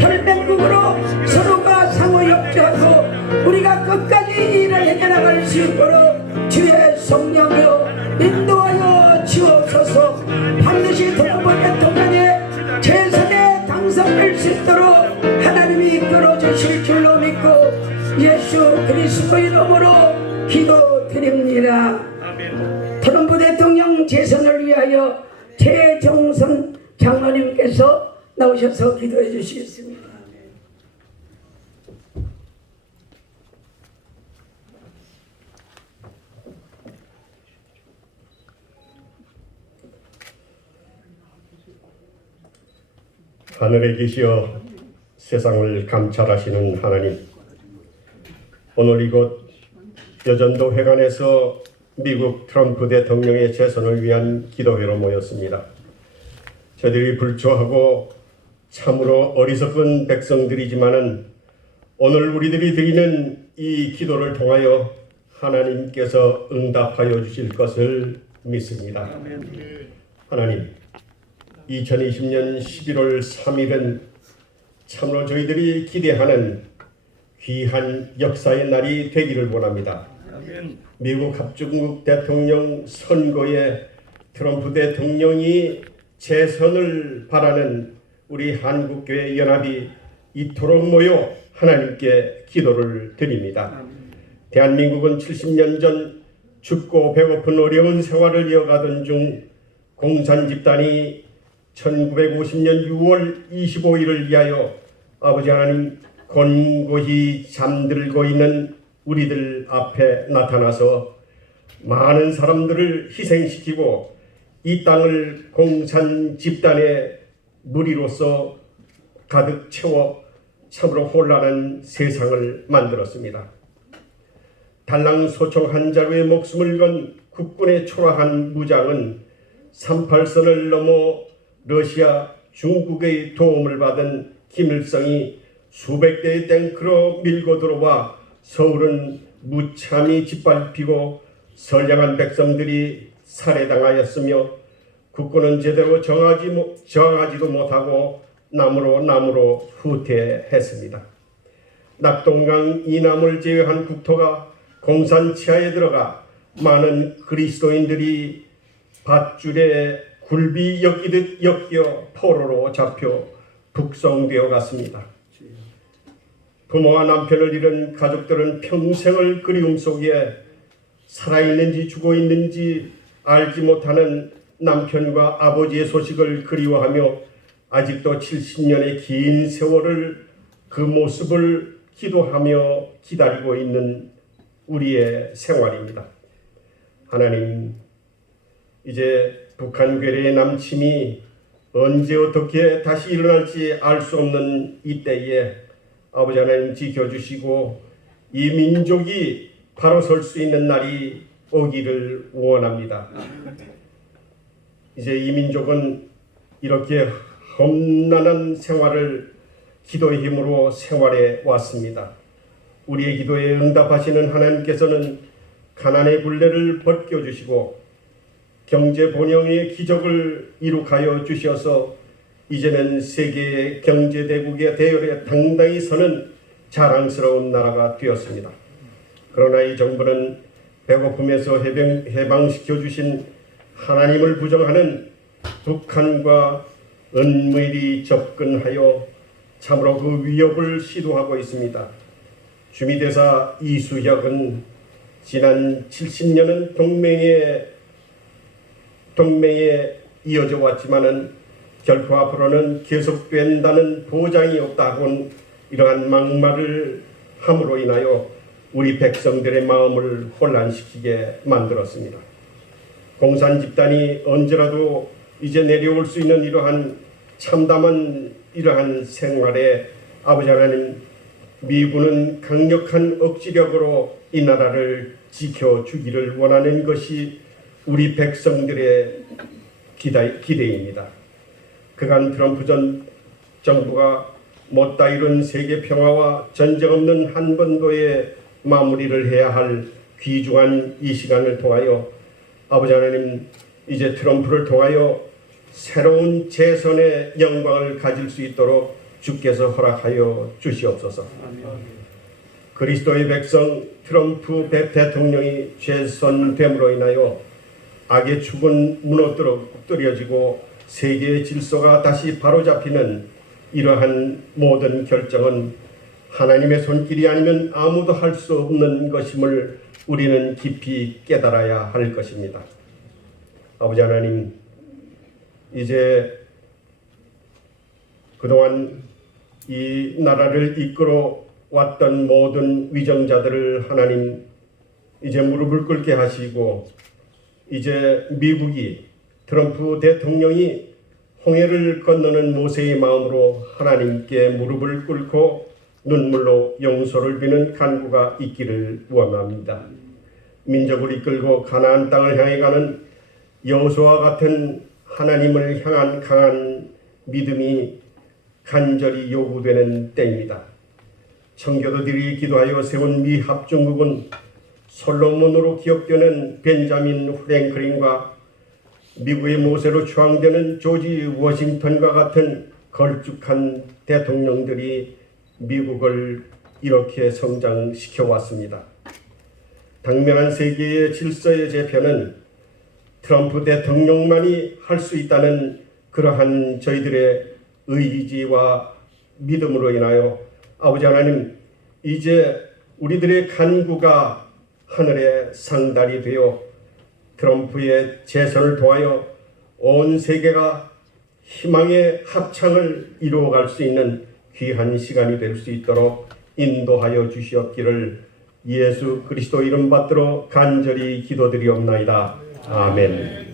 혈맹국으로 서로가 상호협조하고 우리가 끝까지 일을 해결나갈 수 있도록 주의 성령이여 인도하여 주옵소서. 반드시 트럼프 대통령의 재선에 당선될 수 있도록 하나님이 이끌어 주실 줄로 믿고 예수 그리스도 이름으로 기도드립니다. 트럼프 대통령 재선을 위하여 최정선 장로님께서 나오셔서 기도해 주시겠습니다. 하늘에 계시어 세상을 감찰하시는 하나님, 오늘 이곳 여전도 회관에서 미국 트럼프 대통령의 재선을 위한 기도회로 모였습니다. 저들이 불초하고 참으로 어리석은 백성들이지만은 오늘 우리들이 드리는 이 기도를 통하여 하나님께서 응답하여 주실 것을 믿습니다. 하나님, 2020년 11월 3일은 참으로 저희들이 기대하는 귀한 역사의 날이 되기를 원합니다. 미국 합중국 대통령 선거에 트럼프 대통령이 재선을 바라는 우리 한국교회 연합이 이토록 모여 하나님께 기도를 드립니다. 대한민국은 70년 전 춥고 배고픈 어려운 생활을 이어가던 중 공산 집단이 1950년 6월 25일을 위하여 아버지 하나님 곤고히 잠들고 있는 우리들 앞에 나타나서 많은 사람들을 희생시키고 이 땅을 공산 집단의 무리로서 가득 채워 참으로 혼란한 세상을 만들었습니다. 달랑 소총 한 자루의 목숨을 건 국군의 초라한 무장은 38선을 넘어 러시아, 중국의 도움을 받은 김일성이 수백 대의 탱크로 밀고 들어와 서울은 무참히 짓밟히고 선량한 백성들이 살해당하였으며 국군은 제대로 정하지도 못하고 나무로 후퇴했습니다. 낙동강 이남을 제외한 국토가 공산 치하에 들어가 많은 그리스도인들이 밧줄에 굴비 엮이듯 엮여 포로로 잡혀 북송되어 갔습니다. 부모와 남편을 잃은 가족들은 평생을 그리움 속에 살아있는지 죽어있는지 알지 못하는 남편과 아버지의 소식을 그리워하며 아직도 70년의 긴 세월을 그 모습을 기도하며 기다리고 있는 우리의 생활입니다. 하나님, 이제 북한 괴뢰의 남침이 언제 어떻게 다시 일어날지 알 수 없는 이때에 아버지 하나님 지켜주시고 이 민족이 바로 설 수 있는 날이 오기를 원합니다. 이제 이 민족은 이렇게 험난한 생활을 기도의 힘으로 생활해 왔습니다. 우리의 기도에 응답하시는 하나님께서는 가난의 굴레를 벗겨주시고 경제 번영의 기적을 이룩하여 주셔서 이제는 세계의 경제대국의 대열에 당당히 서는 자랑스러운 나라가 되었습니다. 그러나 이 정부는 배고픔에서 해방시켜 주신 하나님을 부정하는 북한과 은밀히 접근하여 참으로 그 위협을 시도하고 있습니다. 주미대사 이수혁은 지난 70년은 동맹에 이어져 왔지만은 결코 앞으로는 계속된다는 보장이 없다곤 이러한 막말을 함으로 인하여 우리 백성들의 마음을 혼란시키게 만들었습니다. 공산 집단이 언제라도 이제 내려올 수 있는 이러한 참담한 이러한 생활에 아버지 하나님, 미군은 강력한 억지력으로 이 나라를 지켜주기를 원하는 것이 우리 백성들의 기대입니다. 그간 트럼프 전 정부가 못다 이룬 세계 평화와 전쟁 없는 한반도의 마무리를 해야 할 귀중한 이 시간을 통하여 아버지 하나님, 이제 트럼프를 통하여 새로운 재선의 영광을 가질 수 있도록 주께서 허락하여 주시옵소서. 그리스도의 백성 트럼프 대통령이 재선됨으로 인하여 악의 축은 무너뜨려지고 세계의 질서가 다시 바로잡히는 이러한 모든 결정은 하나님의 손길이 아니면 아무도 할 수 없는 것임을 우리는 깊이 깨달아야 할 것입니다. 아버지 하나님, 이제 그동안 이 나라를 이끌어 왔던 모든 위정자들을 하나님 이제 무릎을 꿇게 하시고, 이제 미국이 트럼프 대통령이 홍해를 건너는 모세의 마음으로 하나님께 무릎을 꿇고 눈물로 용서를 비는 간구가 있기를 원합니다. 민족을 이끌고 가나안 땅을 향해 가는 여호수아와 같은 하나님을 향한 강한 믿음이 간절히 요구되는 때입니다. 청교도들이 기도하여 세운 미 합중국은 솔로몬으로 기억되는 벤자민 프랭클린과 미국의 모세로 추앙되는 조지 워싱턴과 같은 걸쭉한 대통령들이 미국을 이렇게 성장시켜 왔습니다. 당면한 세계의 질서의 재편은 트럼프 대통령만이 할 수 있다는 그러한 저희들의 의지와 믿음으로 인하여 아버지 하나님, 이제 우리들의 간구가 하늘에 상달이 되어 트럼프의 재선을 통하여 온 세계가 희망의 합창을 이루어갈 수 있는 귀한 시간이 될 수 있도록 인도하여 주시옵기를 예수 그리스도 이름 받들어 간절히 기도드리옵나이다. 아멘.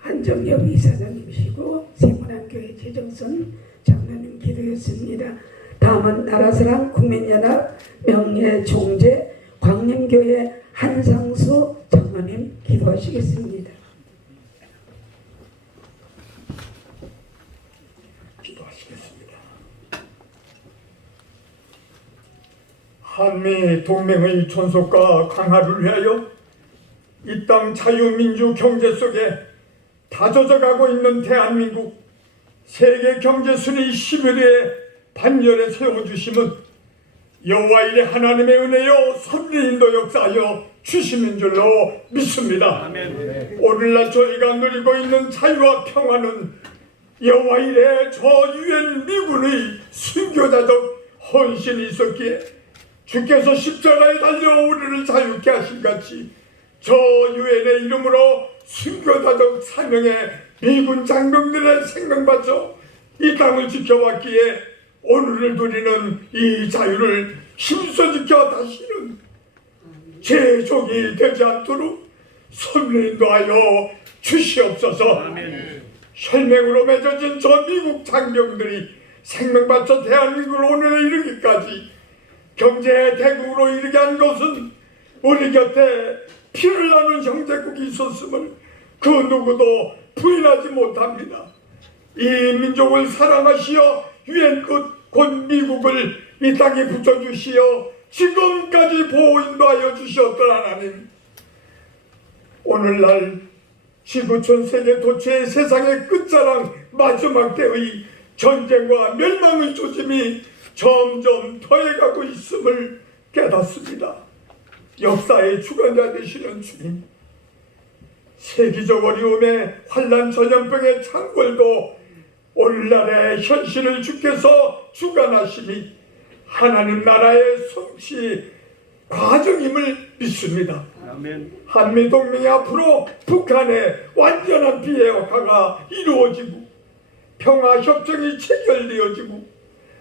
한정엽 이사장님이시고 세문안교회 최정선 장로님 기도였습니다. 다음은 나라사랑 국민연합 명예총재 광림교회 한상수 장로님 기도하시겠습니다. 기도하시겠습니다. 한미 동맹의 존속과 강화를 위하여 이 땅 자유민주 경제 속에 다젖어가고 있는 대한민국 세계 경제 순위 11위에 반열에 세워주심은 여호와 이레 하나님의 은혜요 섭리인도 역사하여 주시는 줄로 믿습니다. 오늘날 저희가 누리고 있는 자유와 평화는 여호와 이레 저 유엔 미군의 순교자적 헌신이 있었기에 주께서 십자가에 달려 우리를 자유케 하신 같이 저 유엔의 이름으로 순교자적 사명의 미군 장병들의 생명 바쳐 이 땅을 지켜왔기에 오늘을 누리는 이 자유를 힘써 지켜 다시는 제종이 되지 않도록 섭리인도하여 주시옵소서. 혈맹으로 맺어진 저 미국 장병들이 생명 바쳐 대한민국을 오늘에 이르기까지 경제 대국으로 이르게 한 것은 우리 곁에 피를 나눈 형제국이 있었음을 그 누구도 부인하지 못합니다. 이 민족을 사랑하시어 유엔 끝 곧 미국을 이 땅에 붙여주시어 지금까지 보호 인도하여 주셨던 하나님, 오늘날 지구촌 세계 도처의 세상의 끝자락 마지막 때의 전쟁과 멸망의 조짐이 점점 더해가고 있음을 깨닫습니다. 역사의 주관자 되시는 주님, 세계적 어려움에 환난 전염병의 창궐도 오늘날의 현실을 주께서 주관하시니 하나님 나라의 성취 과정임을 믿습니다. 한미동맹이 앞으로 북한의 완전한 비핵화가 이루어지고 평화협정이 체결되어지고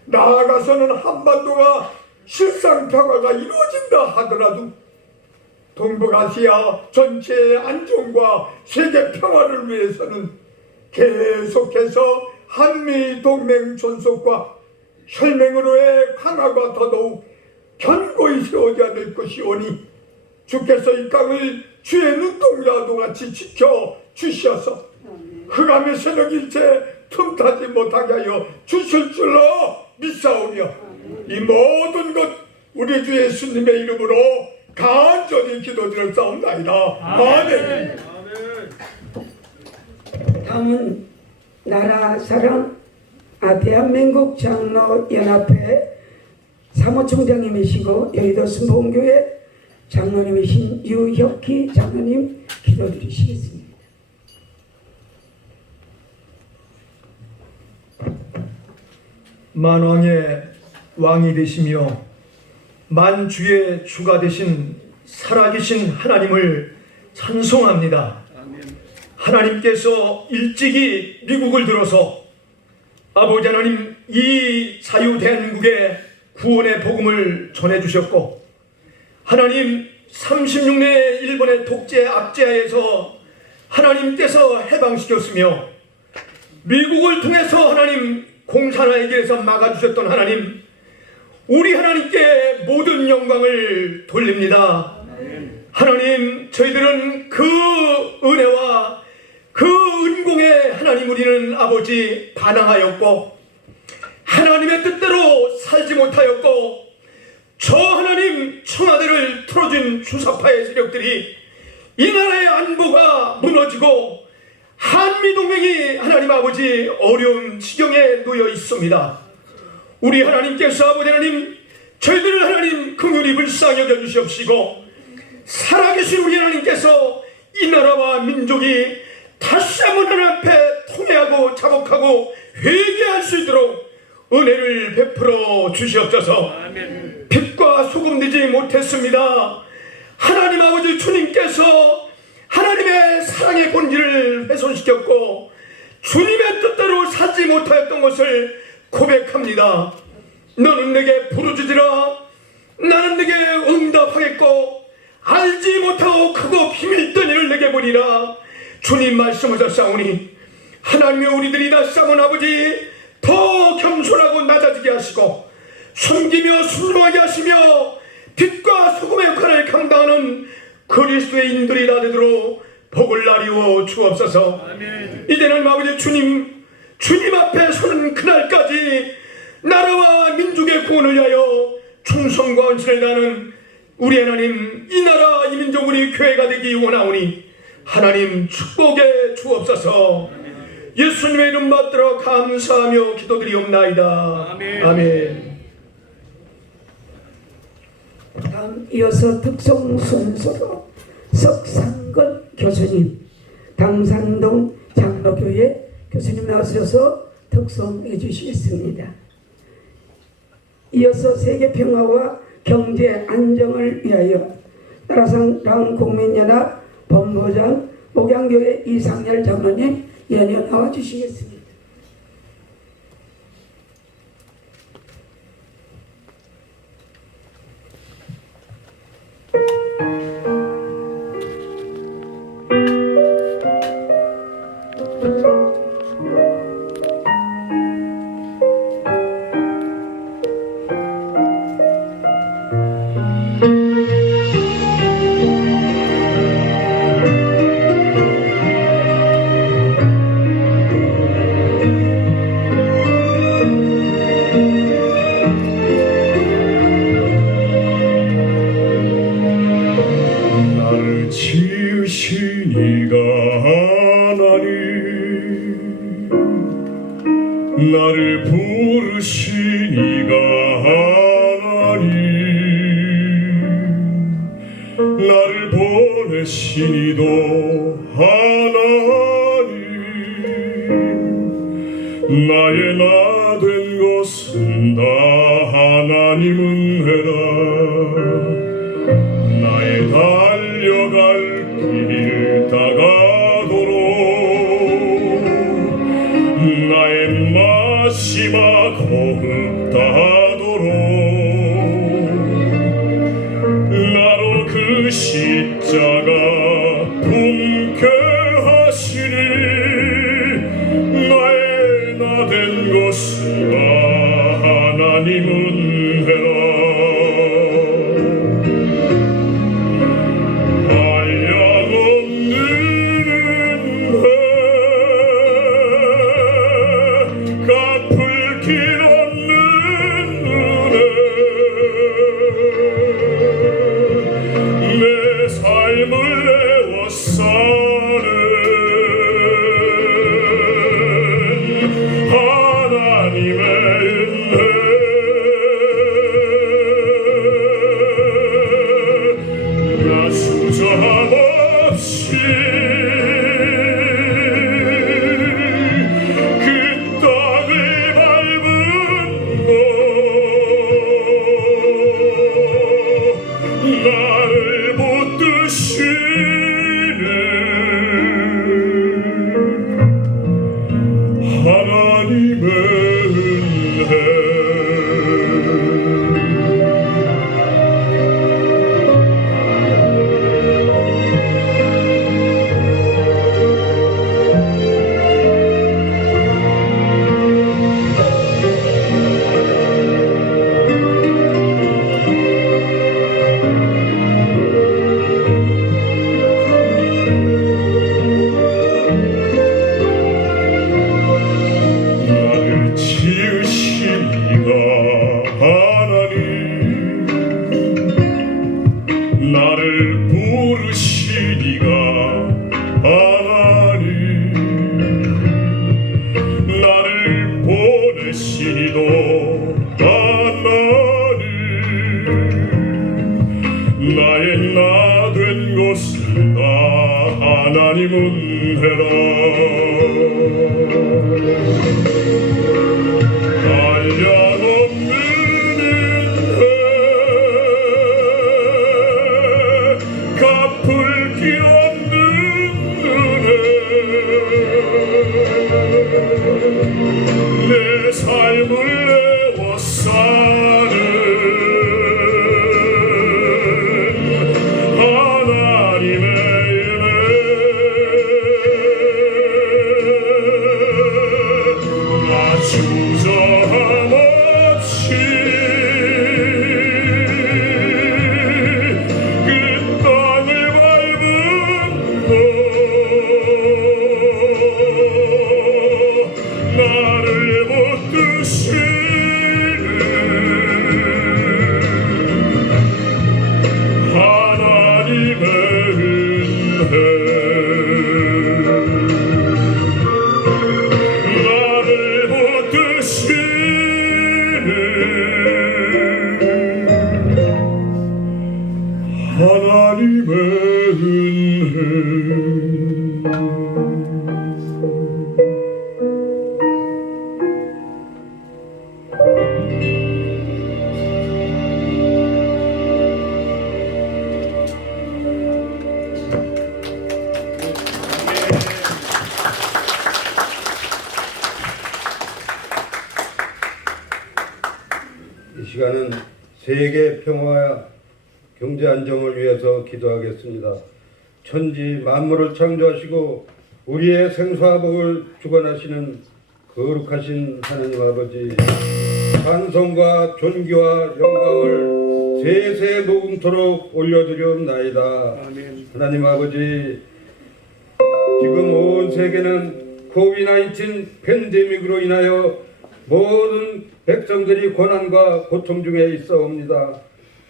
나아가서는 한반도가 실상 평화가 이루어진다 하더라도 동북아시아 전체의 안정과 세계 평화를 위해서는 계속해서 한미동맹 존속과 혈맹으로의 강화가 더더욱 견고히 세워져야 될 것이오니 주께서 이 땅을 주의 눈동자도 같이 지켜 주셔서 흑암의 세력 일체 틈타지 못하게 하여 주실 줄로 믿사오며 이 모든 것 우리 주 예수님의 이름으로 간절히 기도드렸사옵나이다. 아멘. 다음은 나라 사랑 대한민국 장로연합회 사무총장님이시고 여의도 순복음교회 장로님이신 유혁희 장로님 기도드리시겠습니다. 만왕의 왕이 되시며 만주의 주가 되신 살아계신 하나님을 찬송합니다. 하나님께서 일찍이 미국을 들어서 아버지 하나님 이 자유 대한민국에 구원의 복음을 전해주셨고 하나님 36년 일본의 독재 압제하에서 하나님께서 해방시켰으며 미국을 통해서 하나님 공산화의 길에서 막아주셨던 하나님, 우리 하나님께 모든 영광을 돌립니다. 하나님, 저희들은 그 은혜와 그 은공에 하나님 우리는 아버지 반항하였고 하나님의 뜻대로 살지 못하였고 저 하나님 청와대를 틀어준 주사파의 세력들이 이 나라의 안보가 무너지고 한미동맹이 하나님 아버지 어려운 지경에 놓여 있습니다. 우리 하나님께서 아버지 하나님 저희들을 하나님 긍휼히 불쌍히 여겨 주시옵시고 살아계신 우리 하나님께서 이 나라와 민족이 다시 한번 하나님 앞에 통회하고 자복하고 회개할 수 있도록 은혜를 베풀어 주시옵소서. 빛과 소금 되지 못했습니다. 하나님 아버지 주님께서 하나님의 사랑의 본질을 훼손시켰고 주님의 뜻대로 살지 못하였던 것을 고백합니다. 너는 내게 부르짖으라 나는 내게 응답하겠고 알지 못하고 크고 비밀된 일을 내게 보리라. 주님 말씀하셨사오니 하나님의 우리들이 다시 한번 아버지 더 겸손하고 낮아지게 하시고 섬기며 순종하게 하시며 빛과 소금의 역할을 감당하는 그리스도의 인들이 다 되도록 복을 나리워 주옵소서. 이제는 아버지 주님 앞에 서는 그날까지 나라와 민족의 구원을 위하여 충성과 헌신을 다하는 우리 하나님 이 나라 이 민족 우리 교회가 되기 원하오니 하나님 축복해 주옵소서. 예수님의 이름 받들어 감사하며 기도드리옵나이다. 아멘. 다음 이어서 특송 순서로 석상건 교수님, 당산동 장로교회 교수님 나오셔서 특송해 주시겠습니다. 이어서 세계평화와 경제 안정을 위하여 나라상 국민연합 본부장 목양교회 이상열 장로님 연이어 나와 주시겠습니다. 나를 지으신 이가 하나님, 나를 부르신 이가 하나님, 나를 보내신 이도 하나님, 나의 나 된 것은 다 하나님 은혜라. 나의 달려갈 길 다가도록 나의 마지막 호흡 다하도록 나로 그 십자가 품게 하시니 나의 나 된 것은 다 하나님 은혜라. 나를 부르시니가 하나님, 나를 보내시니도 하나님, 나의 나 된 것은 다 하나님 은혜라. 한량없는 은혜, 갚을 길 없는 은혜, 내 삶을 내어 사는 하나님의 은혜, 이 시간은 세계 평화와 경제 안정을 위해서 기도하겠습니다. 천지 만물을 창조하시고 우리의 생사와 복을 주관하시는 거룩하신 하나님 아버지, 찬송과 존귀와 영광을 세세 무궁토록 올려드리옵나이다. 하나님 아버지, 지금 온 세계는 코비드-19 팬데믹으로 인하여 모든 백성들이 고난과 고통 중에 있어옵니다.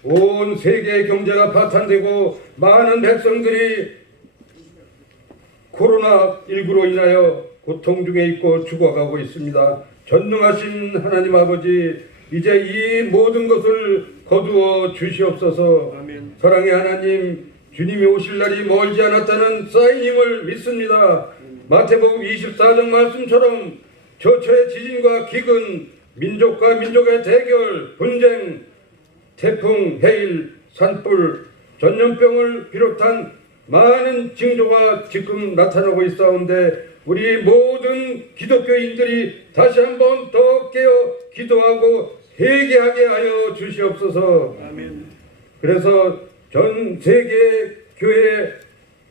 온 세계의 경제가 파탄되고 많은 백성들이 코로나19로 인하여 고통 중에 있고 죽어가고 있습니다. 전능하신 하나님 아버지, 이제 이 모든 것을 거두어 주시옵소서. 사랑의 하나님, 주님이 오실 날이 멀지 않았다는 사인임을 믿습니다. 마태복음 24장 말씀처럼 저처의 지진과 기근, 민족과 민족의 대결, 분쟁, 태풍, 해일, 산불, 전염병을 비롯한 많은 징조가 지금 나타나고 있사온데 우리 모든 기독교인들이 다시 한번 더 깨어 기도하고 회개하게 하여 주시옵소서. 그래서 전 세계 교회에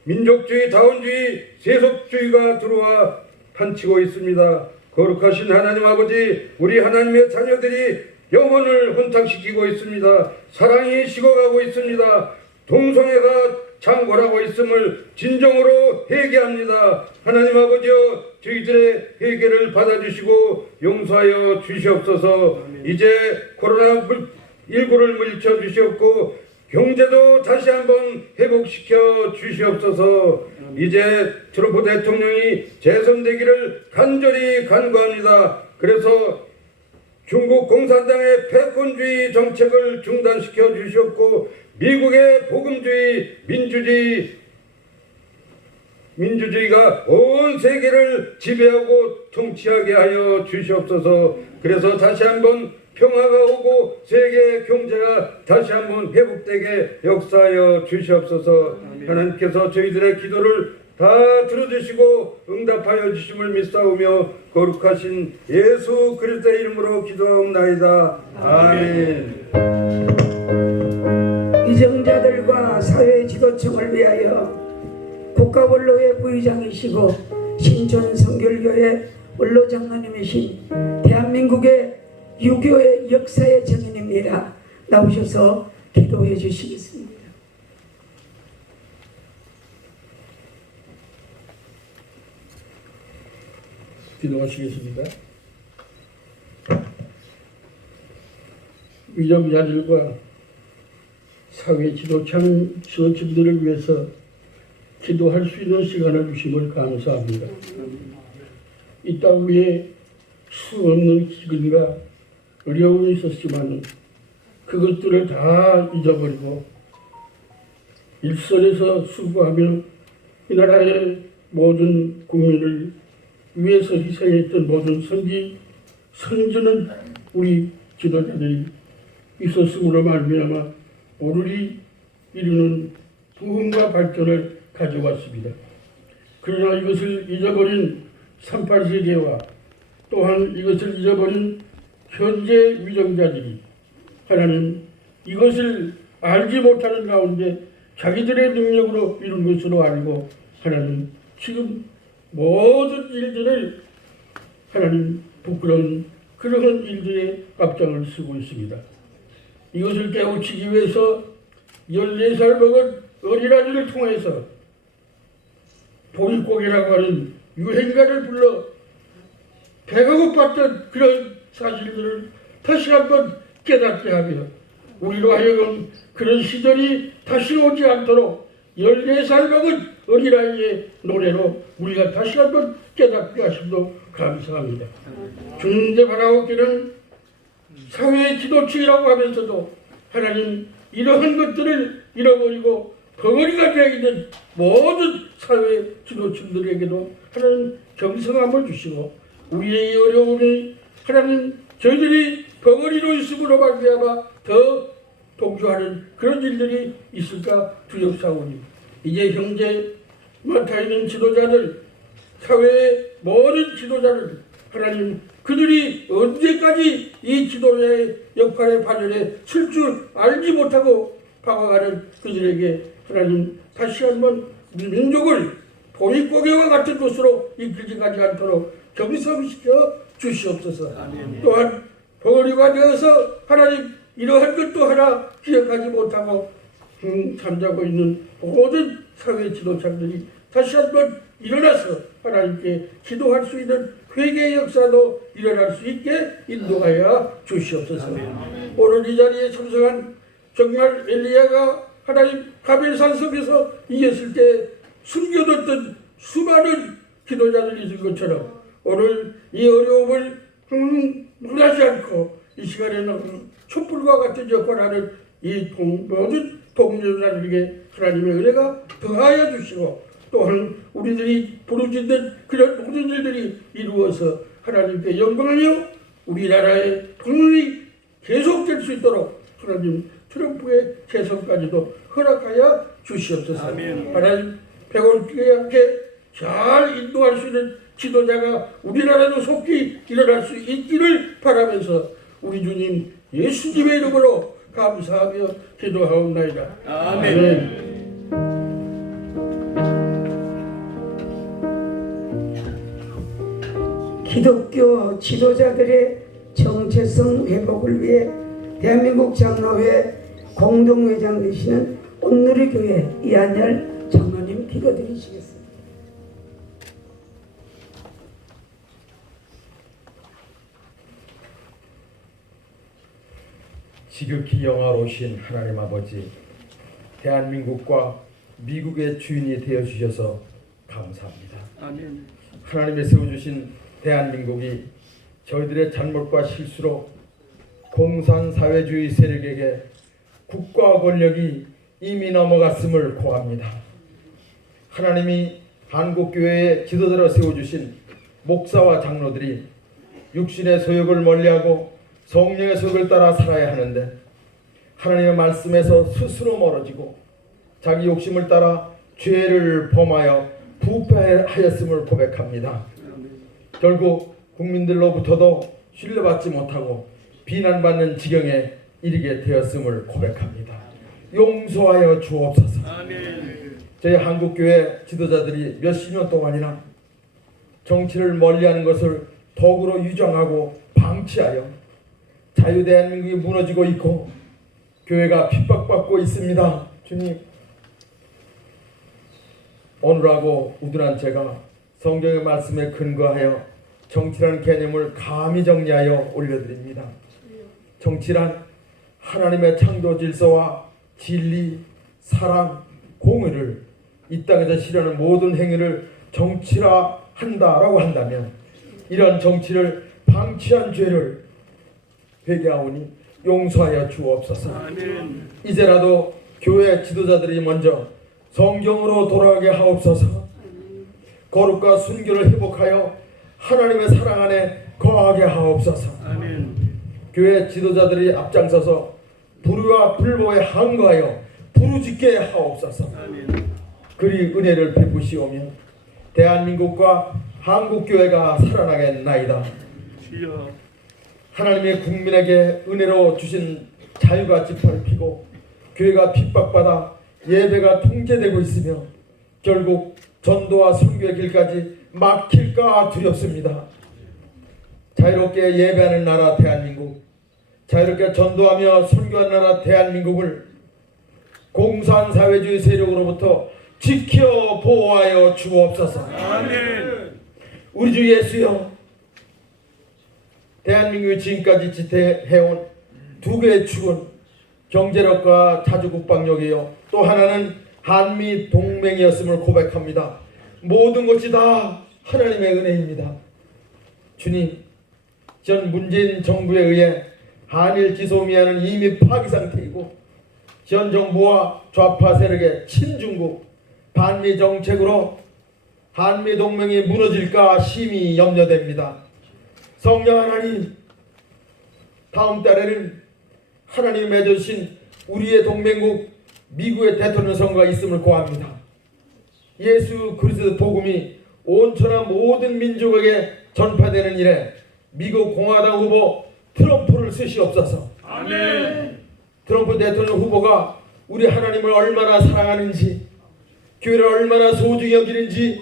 민족주의, 다원주의, 세속주의가 들어와 판치고 있습니다. 거룩하신 하나님 아버지, 우리 하나님의 자녀들이 영혼을 혼탁시키고 있습니다. 사랑이 식어가고 있습니다. 동성애가 창궐하고 있음을 진정으로 회개합니다. 하나님 아버지여, 저희들의 회개를 받아주시고 용서하여 주시옵소서. 이제 코로나19를 물리쳐 주시옵고 경제도 다시 한번 회복시켜 주시옵소서. 이제 트럼프 대통령이 재선되기를 간절히 간구합니다. 그래서 중국 공산당의 패권주의 정책을 중단시켜 주시옵고 미국의 복음주의, 민주주의가 온 세계를 지배하고 통치하게 하여 주시옵소서. 그래서 다시 한번 평화가 오고 세계 경제가 다시 한번 회복되게 역사하여 주시옵소서. 하나님께서 저희들의 기도를 다 들어주시고 응답하여 주심을 믿사오며 거룩하신 예수 그리스도의 이름으로 기도하옵나이다. 아멘. 위정자들과 사회 지도층을 위하여 국가원로회 부의장이시고 신촌 성결교회 원로장로님이신 대한민국의 유교의 역사의 증인입니다. 나오셔서 기도해 주시겠습니다. 기도하시겠습니다. 위정자들과 사회 지도층들을 위해서 기도할 수 있는 시간을 주심을 감사합니다. 이 땅 위에 수없는 기근과 어려움이 있었지만 그것들을 다 잊어버리고 일선에서 수고하며 이 나라의 모든 국민을 위해서 희생했던 모든 선지는 우리 지도자들이 있었음으로 말미암아 오늘이 이루는 부흥과 발전을 가져왔습니다. 그러나 이것을 잊어버린 38 세대와 또한 이것을 잊어버린 현재 위정자들이 하나님 이것을 알지 못하는 가운데 자기들의 능력으로 이룬 것으로 알고 하나님 지금 모든 일들을 하나님 부끄러운 그러한 일들의 앞장을 쓰고 있습니다. 이것을 깨우치기 위해서 14살 먹은 어린아이를 통해서 보릿고개라고 하는 유행가를 불러 배가 고팠던 그런 사실들을 다시 한번 깨닫게 하며 우리로 하여금 그런 시절이 다시 오지 않도록 14살 먹은 어린아이의 노래로 우리가 다시 한번 깨닫게 하심도 감사합니다. 주님께 바라옵기는 사회의 지도층이라고 하면서도 하나님 이러한 것들을 잃어버리고 벙어리가 되어 있는 모든 사회 지도층들에게도 하나님 경성함을 주시고 우리의 이 어려움이 하나님 저희들이 벙어리로 있음으로 말미암아 더 동조하는 그런 일들이 있을까 두렵사오니 이제 형제 맡아 있는 지도자들 사회의 모든 지도자를 하나님 그들이 언제까지 이 지도자의 역할의 반열에 설 줄 알지 못하고 방황하는 그들에게 하나님 다시 한번 민족을 보릿고개와 같은 곳으로 이끌지 가지 않도록 경성시켜 주시옵소서. 또한 보리가 되어서 하나님 이러한 것도 하나 기억하지 못하고 잠자고 있는 모든 사회 지도자들이 다시 한번 일어나서 하나님께 기도할 수 있는 회개의 역사도 일어날 수 있게 인도하여 주시옵소서. 오늘 이 자리에 참석한 정말 엘리야가 하나님 가벨산 속에서 이겼을 때 숨겨뒀던 수많은 기도자들이 있을 것처럼 오늘 이 어려움을 무시하지 않고 이 시간에는 촛불과 같은 역할을 하는 이 모든 동료자들에게 하나님의 은혜가 더하여 주시고 또한 우리들이 부르짖는 그런 모든 일들이 이루어서 하나님께 영광이요 우리나라의 평안이 계속될 수 있도록 하나님 트럼프의 재선까지도 허락하여 주시옵소서. 하나님 배고프게 함께 잘 인도할 수 있는 지도자가 우리나라도 속히 일어날 수 있기를 바라면서 우리 주님 예수님의 이름으로 감사하며 기도하옵나이다. 아멘. 기독교 지도자들의 정체성 회복을 위해 대한민국 장로회 공동회장 되시는 온누리교회 이한열 장로님 기도드리시겠습니다. 지극히 영화로우신 하나님 아버지, 대한민국과 미국의 주인이 되어주셔서 감사합니다. 아멘. 하나님의 세워주신 대한민국이 저희들의 잘못과 실수로 공산사회주의 세력에게 국가 권력이 이미 넘어갔음을 고합니다. 하나님이 한국교회의 지도자로 세워주신 목사와 장로들이 육신의 소욕을 멀리하고 성령의 소욕을 따라 살아야 하는데 하나님의 말씀에서 스스로 멀어지고 자기 욕심을 따라 죄를 범하여 부패하였음을 고백합니다. 결국 국민들로부터도 신뢰받지 못하고 비난받는 지경에 이르게 되었음을 고백합니다. 용서하여 주옵소서. 저희 한국교회 지도자들이 몇십 년 동안이나 정치를 멀리하는 것을 도구로 유정하고 방치하여 자유대한민국이 무너지고 있고 교회가 핍박받고 있습니다. 주님, 오늘하고 우둔한 제가 성경의 말씀에 근거하여 정치라는 개념을 감히 정리하여 올려드립니다. 정치란 하나님의 창조 질서와 진리, 사랑, 공의를 이 땅에서 실현하는 모든 행위를 정치라 한다라고 한다면 이런 정치를 방치한 죄를 회개하오니 용서하여 주옵소서. 아멘. 이제라도 교회 지도자들이 먼저 성경으로 돌아가게 하옵소서. 거룩과 순교를 회복하여 하나님의 사랑 안에 거하게 하옵소서. 아멘. 교회 지도자들이 앞장서서 불의와 불법에 항거하여 부르짖게 하옵소서. 아멘. 그리 은혜를 베푸시오며 대한민국과 한국교회가 살아나겠나이다. 주여. 하나님의 국민에게 은혜로 주신 자유가 지퍼를 피고 교회가 핍박받아 예배가 통제되고 있으며 결국 전도와 선교의 길까지 막힐까 두렵습니다. 자유롭게 예배하는 나라 대한민국, 자유롭게 전도하며 선교하는 나라 대한민국을 공산사회주의 세력으로부터 지켜 보호하여 주옵소서. 아멘. 우리 주 예수여, 대한민국이 지금까지 지탱해온 두 개의 축은 경제력과 자주국방력이요 또 하나는 한미 동맹이었음을 고백합니다. 모든 것이 다 하나님의 은혜입니다. 주님, 전 문재인 정부에 의해 한일 지소미아는 이미 파기 상태이고 전 정부와 좌파 세력의 친중국 반미 정책으로 한미 동맹이 무너질까 심히 염려됩니다. 성령 하나님, 다음 달에는 하나님이 맺어주신 우리의 동맹국 미국의 대통령 선거가 있음을 고합니다. 예수 그리스도 복음이 온천한 모든 민족에게 전파되는 일에 미국 공화당 후보 트럼프를 쓰시옵소서. 아멘. 트럼프 대통령 후보가 우리 하나님을 얼마나 사랑하는지, 교회를 얼마나 소중히 여기는지,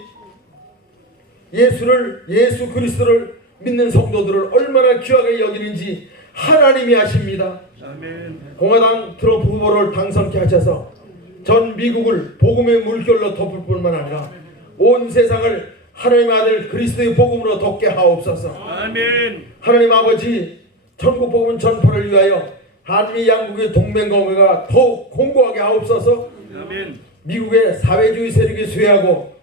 예수 그리스도를 믿는 성도들을 얼마나 귀하게 여기는지 하나님이 아십니다. 아멘. 공화당 트럼프 후보를 당선케 하셔서 전 미국을 복음의 물결로 덮을 뿐만 아니라 온 세상을 하나님의 아들 그리스도의 복음으로 덮게 하옵소서. 아멘. 하나님 아버지, 천국 복음 전파를 위하여 한미 양국의 동맹관계가 더욱 공고하게 하옵소서. 아멘. 미국의 사회주의 세력이 수혜하고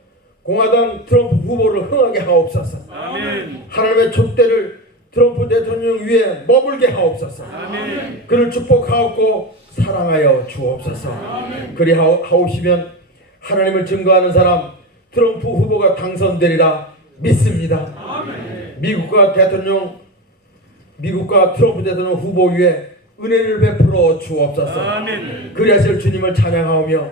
공화당 트럼프 후보를 흥하게 하옵소서. 아멘. 하나님의 촛대를 트럼프 대통령 위에 머물게 하옵소서. 아멘. 그를 축복하옵고 사랑하여 주옵소서. 그리 하옵시면 하나님을 증거하는 사람 트럼프 후보가 당선되리라 믿습니다. 아멘. 미국과 트럼프 대통령 후보 위에 은혜를 베풀어 주옵소서. 아멘. 그리하실 주님을 찬양하오며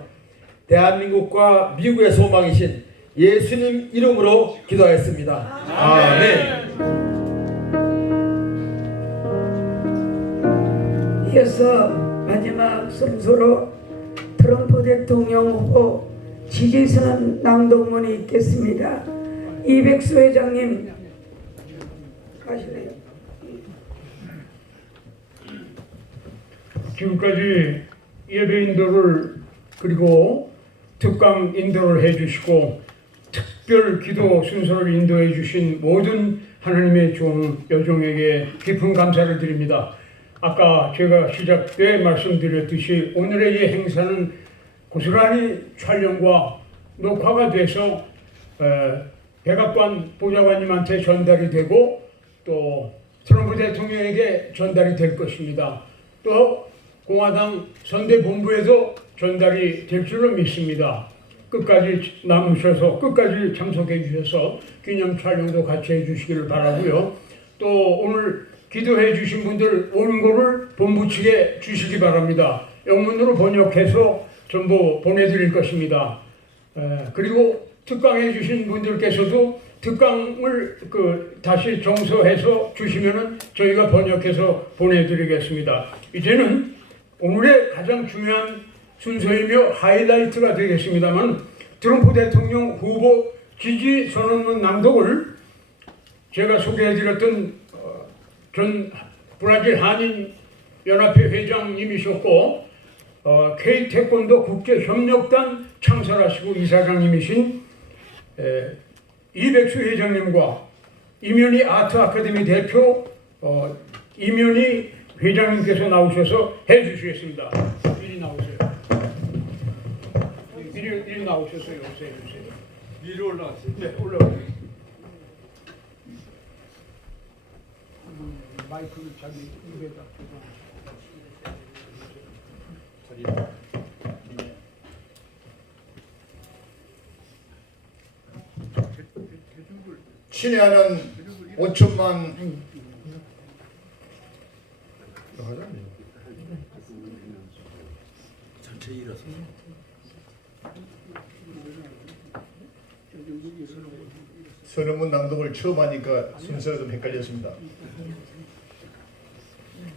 대한민국과 미국의 소망이신 예수님 이름으로 기도하였습니다. 아멘. 이어서 마지막 순서로 트럼프 대통령 후보 지지선언 낭독문이 있겠습니다. 이백수 회장님 가시네요. 지금까지 예배 인도를 그리고 특강 인도를 해주시고 특별 기도 순서를 인도해 주신 모든 하나님의 여종에게 깊은 감사를 드립니다. 아까 제가 시작 때 말씀드렸듯이 오늘의 이 행사는 고스란히 촬영과 녹화가 돼서 백악관 보좌관님한테 전달이 되고 또 트럼프 대통령에게 전달이 될 것입니다. 또 공화당 선대본부에도 전달이 될 줄로 믿습니다. 끝까지 남으셔서 끝까지 참석해 주셔서 기념 촬영도 같이 해 주시기를 바라고요. 또 오늘 기도해 주신 분들 원고를 본부 측에 주시기 바랍니다. 영문으로 번역해서 전부 보내드릴 것입니다. 그리고 특강해 주신 분들께서도 특강을 다시 정서해서 주시면은 저희가 번역해서 보내드리겠습니다. 이제는 오늘의 가장 중요한 순서이며 하이라이트가 되겠습니다만 트럼프 대통령 후보 지지 선언문 낭독을 제가 소개해드렸던 전 브라질 한인 연합회 회장님이셨고 K 태권도 국제협력단 창설하시고 이사장님이신 이백수 회장님과 이면희 아트 아카데미 대표 이면희 회장님께서 나오셔서 해주시겠습니다. 이리 나오세요. 이리 나오셔서 오세요. 위로 올라가세요. 네, 올라오세요. 마이크를 자기 입에다. 친애하는 5천만 선언문 낭독을 처음 하니까 순서가 좀 헷갈렸습니다.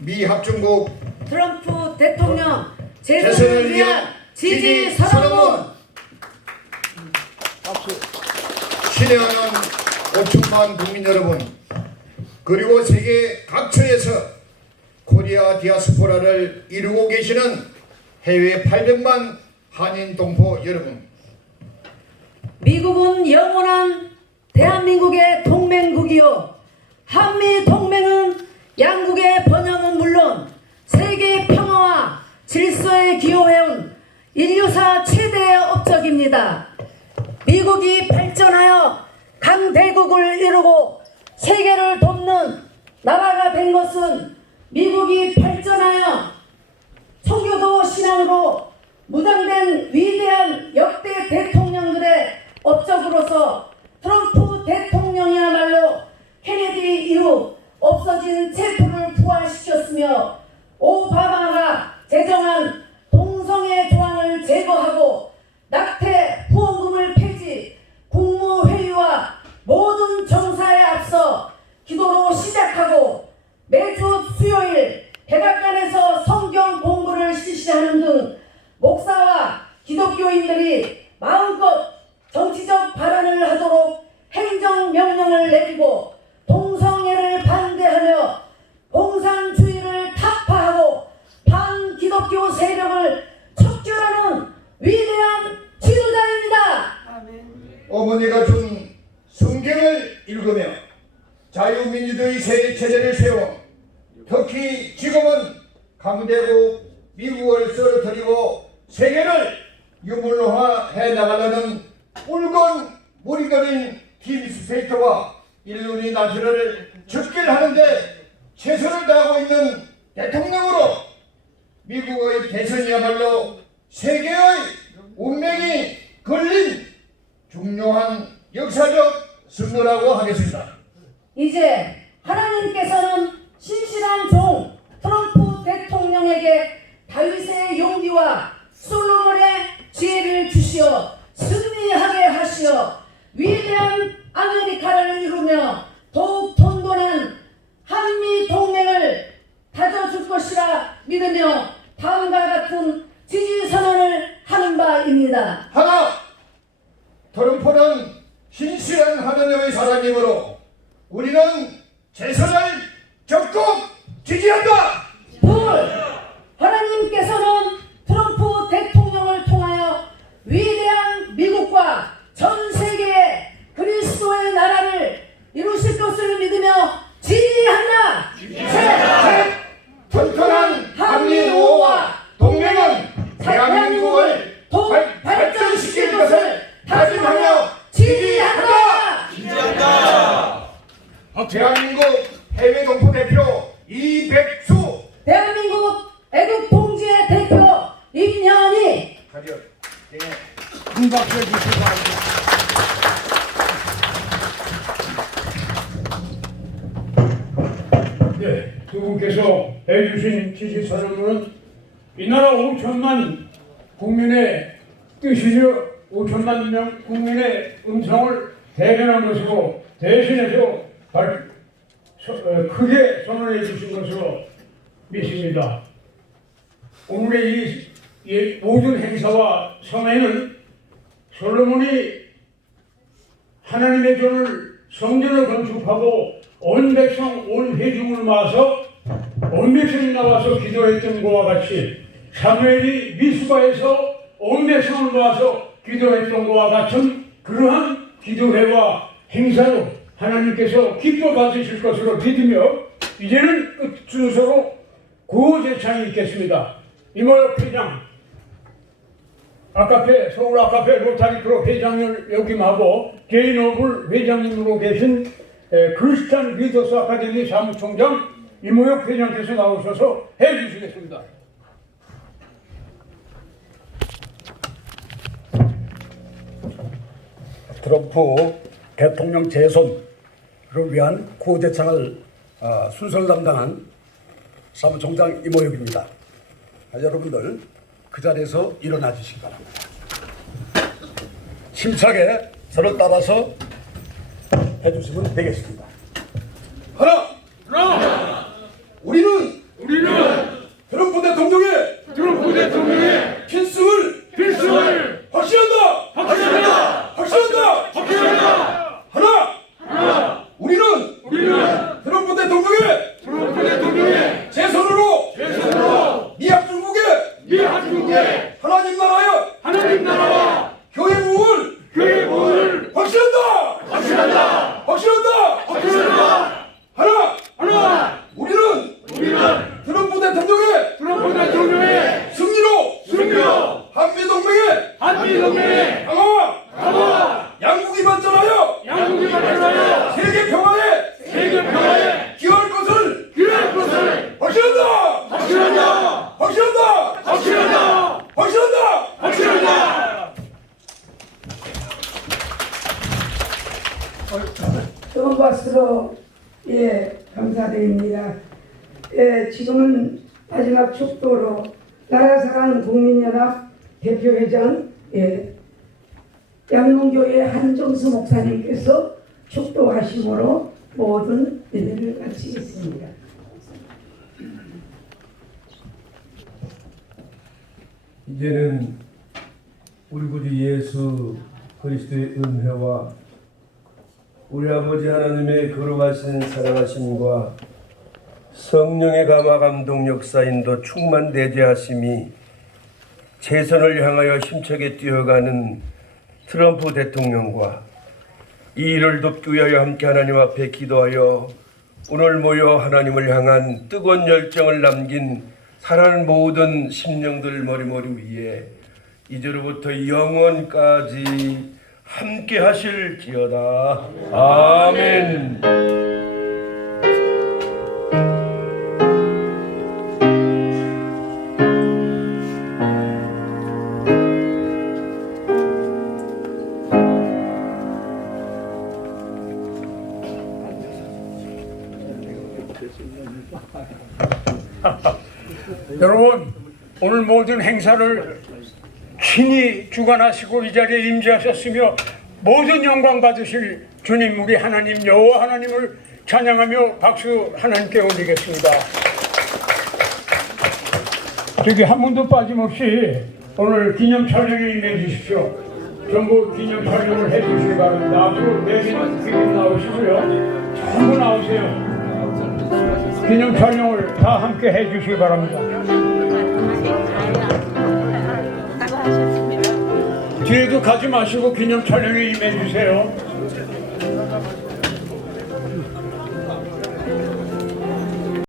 미 합중국 트럼프 대통령 재선을 재선을 위한 위한 지지 지지 선언문. 선언문. 친애하는 5천만 국민 여러분, 그리고 세계 각처에서 코리아 디아스포라를 이루고 계시는 해외 800만 한인 동포 여러분, 미국은 영원한 대한민국의 동맹국이요, 한미 동맹은 양국의 번영은 물론 세계 평화와 질서에 기여해온 인류사 최대의 업적입니다. 미국이 발전하여 강대국을 이루고 세계를 돕는 나라가 된 것은 미국이 발전하여 청교도 신앙으로 무장된 위대한 역대 대통령들의 업적으로서 트럼프 대통령이야말로 케네디 이후 없어진 체포를 부활시켰으며 오바마가 제정한 동성애 조항을 제거하고 낙태 후원금을 폐지, 국무회의와 모든 정사에 앞서 매주 수요일 백악관에서 성경 공부를 실시하는 등 목사와 기독교인들이 마음껏 정치적 발언을 하도록 행정명령을 내리고 동성애를 반대하며 공산주의를 타파하고 반기독교 세력을 척결하는 위대한 지도자입니다. 어머니가 준 성경을 읽으며 자유민주주의 체제를 세워 특히 지금은 강대국 미국을 쓰러뜨리고 세계를 유물화해 나가려는 붉은 물이 들인 딥스테이트와 일루미 나트를 적결하는데 최선을 다하고 있는 대통령으로 미국의 대선이야말로 세계의 운명이 걸린 중요한 역사적 선거라고 하겠습니다. 이제 하나님께서는 신실한 종 트럼프 대통령에게 다윗의 용기와 솔로몬의 지혜를 주시어 승리하게 하시어 위대한 아메리카를 이루며 더욱 돈돈한 한미 동맹을 다져줄 것이라 믿으며 다음과 같은 지지 선언을 하는 바입니다. 하나, 트럼프는 신실한 하나님의 사람이므로 우리는 재선을 적극 지지한다. 둘, 하나님께서는 트럼프 대통령을 통하여 위대한 미국과 전 세계의 그리스도의 나라를 이루실 것을 믿으며 지지한다. 셋, 튼튼한 한미 우호와 동맹은 대한민국을 발전시킬 것을 다짐하며 지지한다. 대한민국 해외 동포 대표 이백수, 대한민국 애국 동지의 대표 임현희. 큰 박수 해주시기 바랍니다. 네, 두 분께서 해주신 지지 선언은 이 나라 5천만 국민의 뜻이죠. 5천만 명 국민의 음성을 대변한 것으로 대신해서 크게 선언해 주신 것으로 믿습니다. 오늘의 이 모든 행사와 성회는 솔로몬이 하나님의 전을 성전을 건축하고 온 백성 온 회중을 모아서 온 백성이 나와서 기도했던 것과 같이 사무엘이 미스바에서 온 백성을 모아서 기도했던 것과 같은 그러한 기도회와 행사로 하나님께서 기뻐 받으실 것으로 믿으며 이제는 끝 순서로 구호제창이 있겠습니다. 이모혁 회장, 서울 아카페 로타리 클럽 회장을 역임하고 개인업을 회장님으로 계신 크리스찬 리더스 아카데미 사무총장 이모혁 회장께서 나오셔서 해주시겠습니다. 트럼프 대통령 재선을 위한 구호제창을 순서를 담당한 사무총장 이모혁입니다. 여러분들 그 자리에서 일어나 주시기 바랍니다. 힘차게 저를 따라서 해주시면 되겠습니다. 하나, 우리는 트럼프 대통령의 필승을 확신한다. 하나, 우리는 트럼프 대통령의 재선으로 미합 중국의 하나님 나라와 교회 부흥을 확신한다. 하나, 우리는 트럼프 대통령의 승리로 한미 동맹의 강화, 양국이 발전하여 세계 평화에 기여할 것을 확신한다. 뜨거운 박수로 감사드립니다. 지금은 마지막 축도로 나라사랑 국민연합 대표회장 양문교회 한정수 목사님께서 축도하심으로 모든 예배를 마치겠습니다. 이제는 우리 구주 예수 그리스도의 은혜와 우리 아버지 하나님의 거룩하신 사랑하심과 성령의 감화 감동 역사인도 충만되게 하심이 재선을 향하여 힘차게 뛰어가는 트럼프 대통령과 이 일을 돕기 위하여 함께 하나님 앞에 기도하여 오늘 모여 하나님을 향한 뜨거운 열정을 남긴 사랑하는 모든 심령들 머리머리 위에 이제로부터 영원까지 함께 하실지어다. 아멘. 여러분, 오늘 모든 행사를 친히 주관하시고 이 자리에 임재하셨으며 모든 영광 받으실 주님 우리 하나님 여호와 하나님을 찬양하며 박수 하나님께 올리겠습니다. 저기 한 분도 빠짐없이 오늘 기념 촬영에 임해 주십시오. 전부 기념 촬영을 해 주시기 바랍니다. 앞으로 내빈 나오시고요. 전부 나오세요. 기념 촬영을 다 함께 해 주시기 바랍니다. 뒤에도 가지 마시고 기념 촬영에 임해 주세요.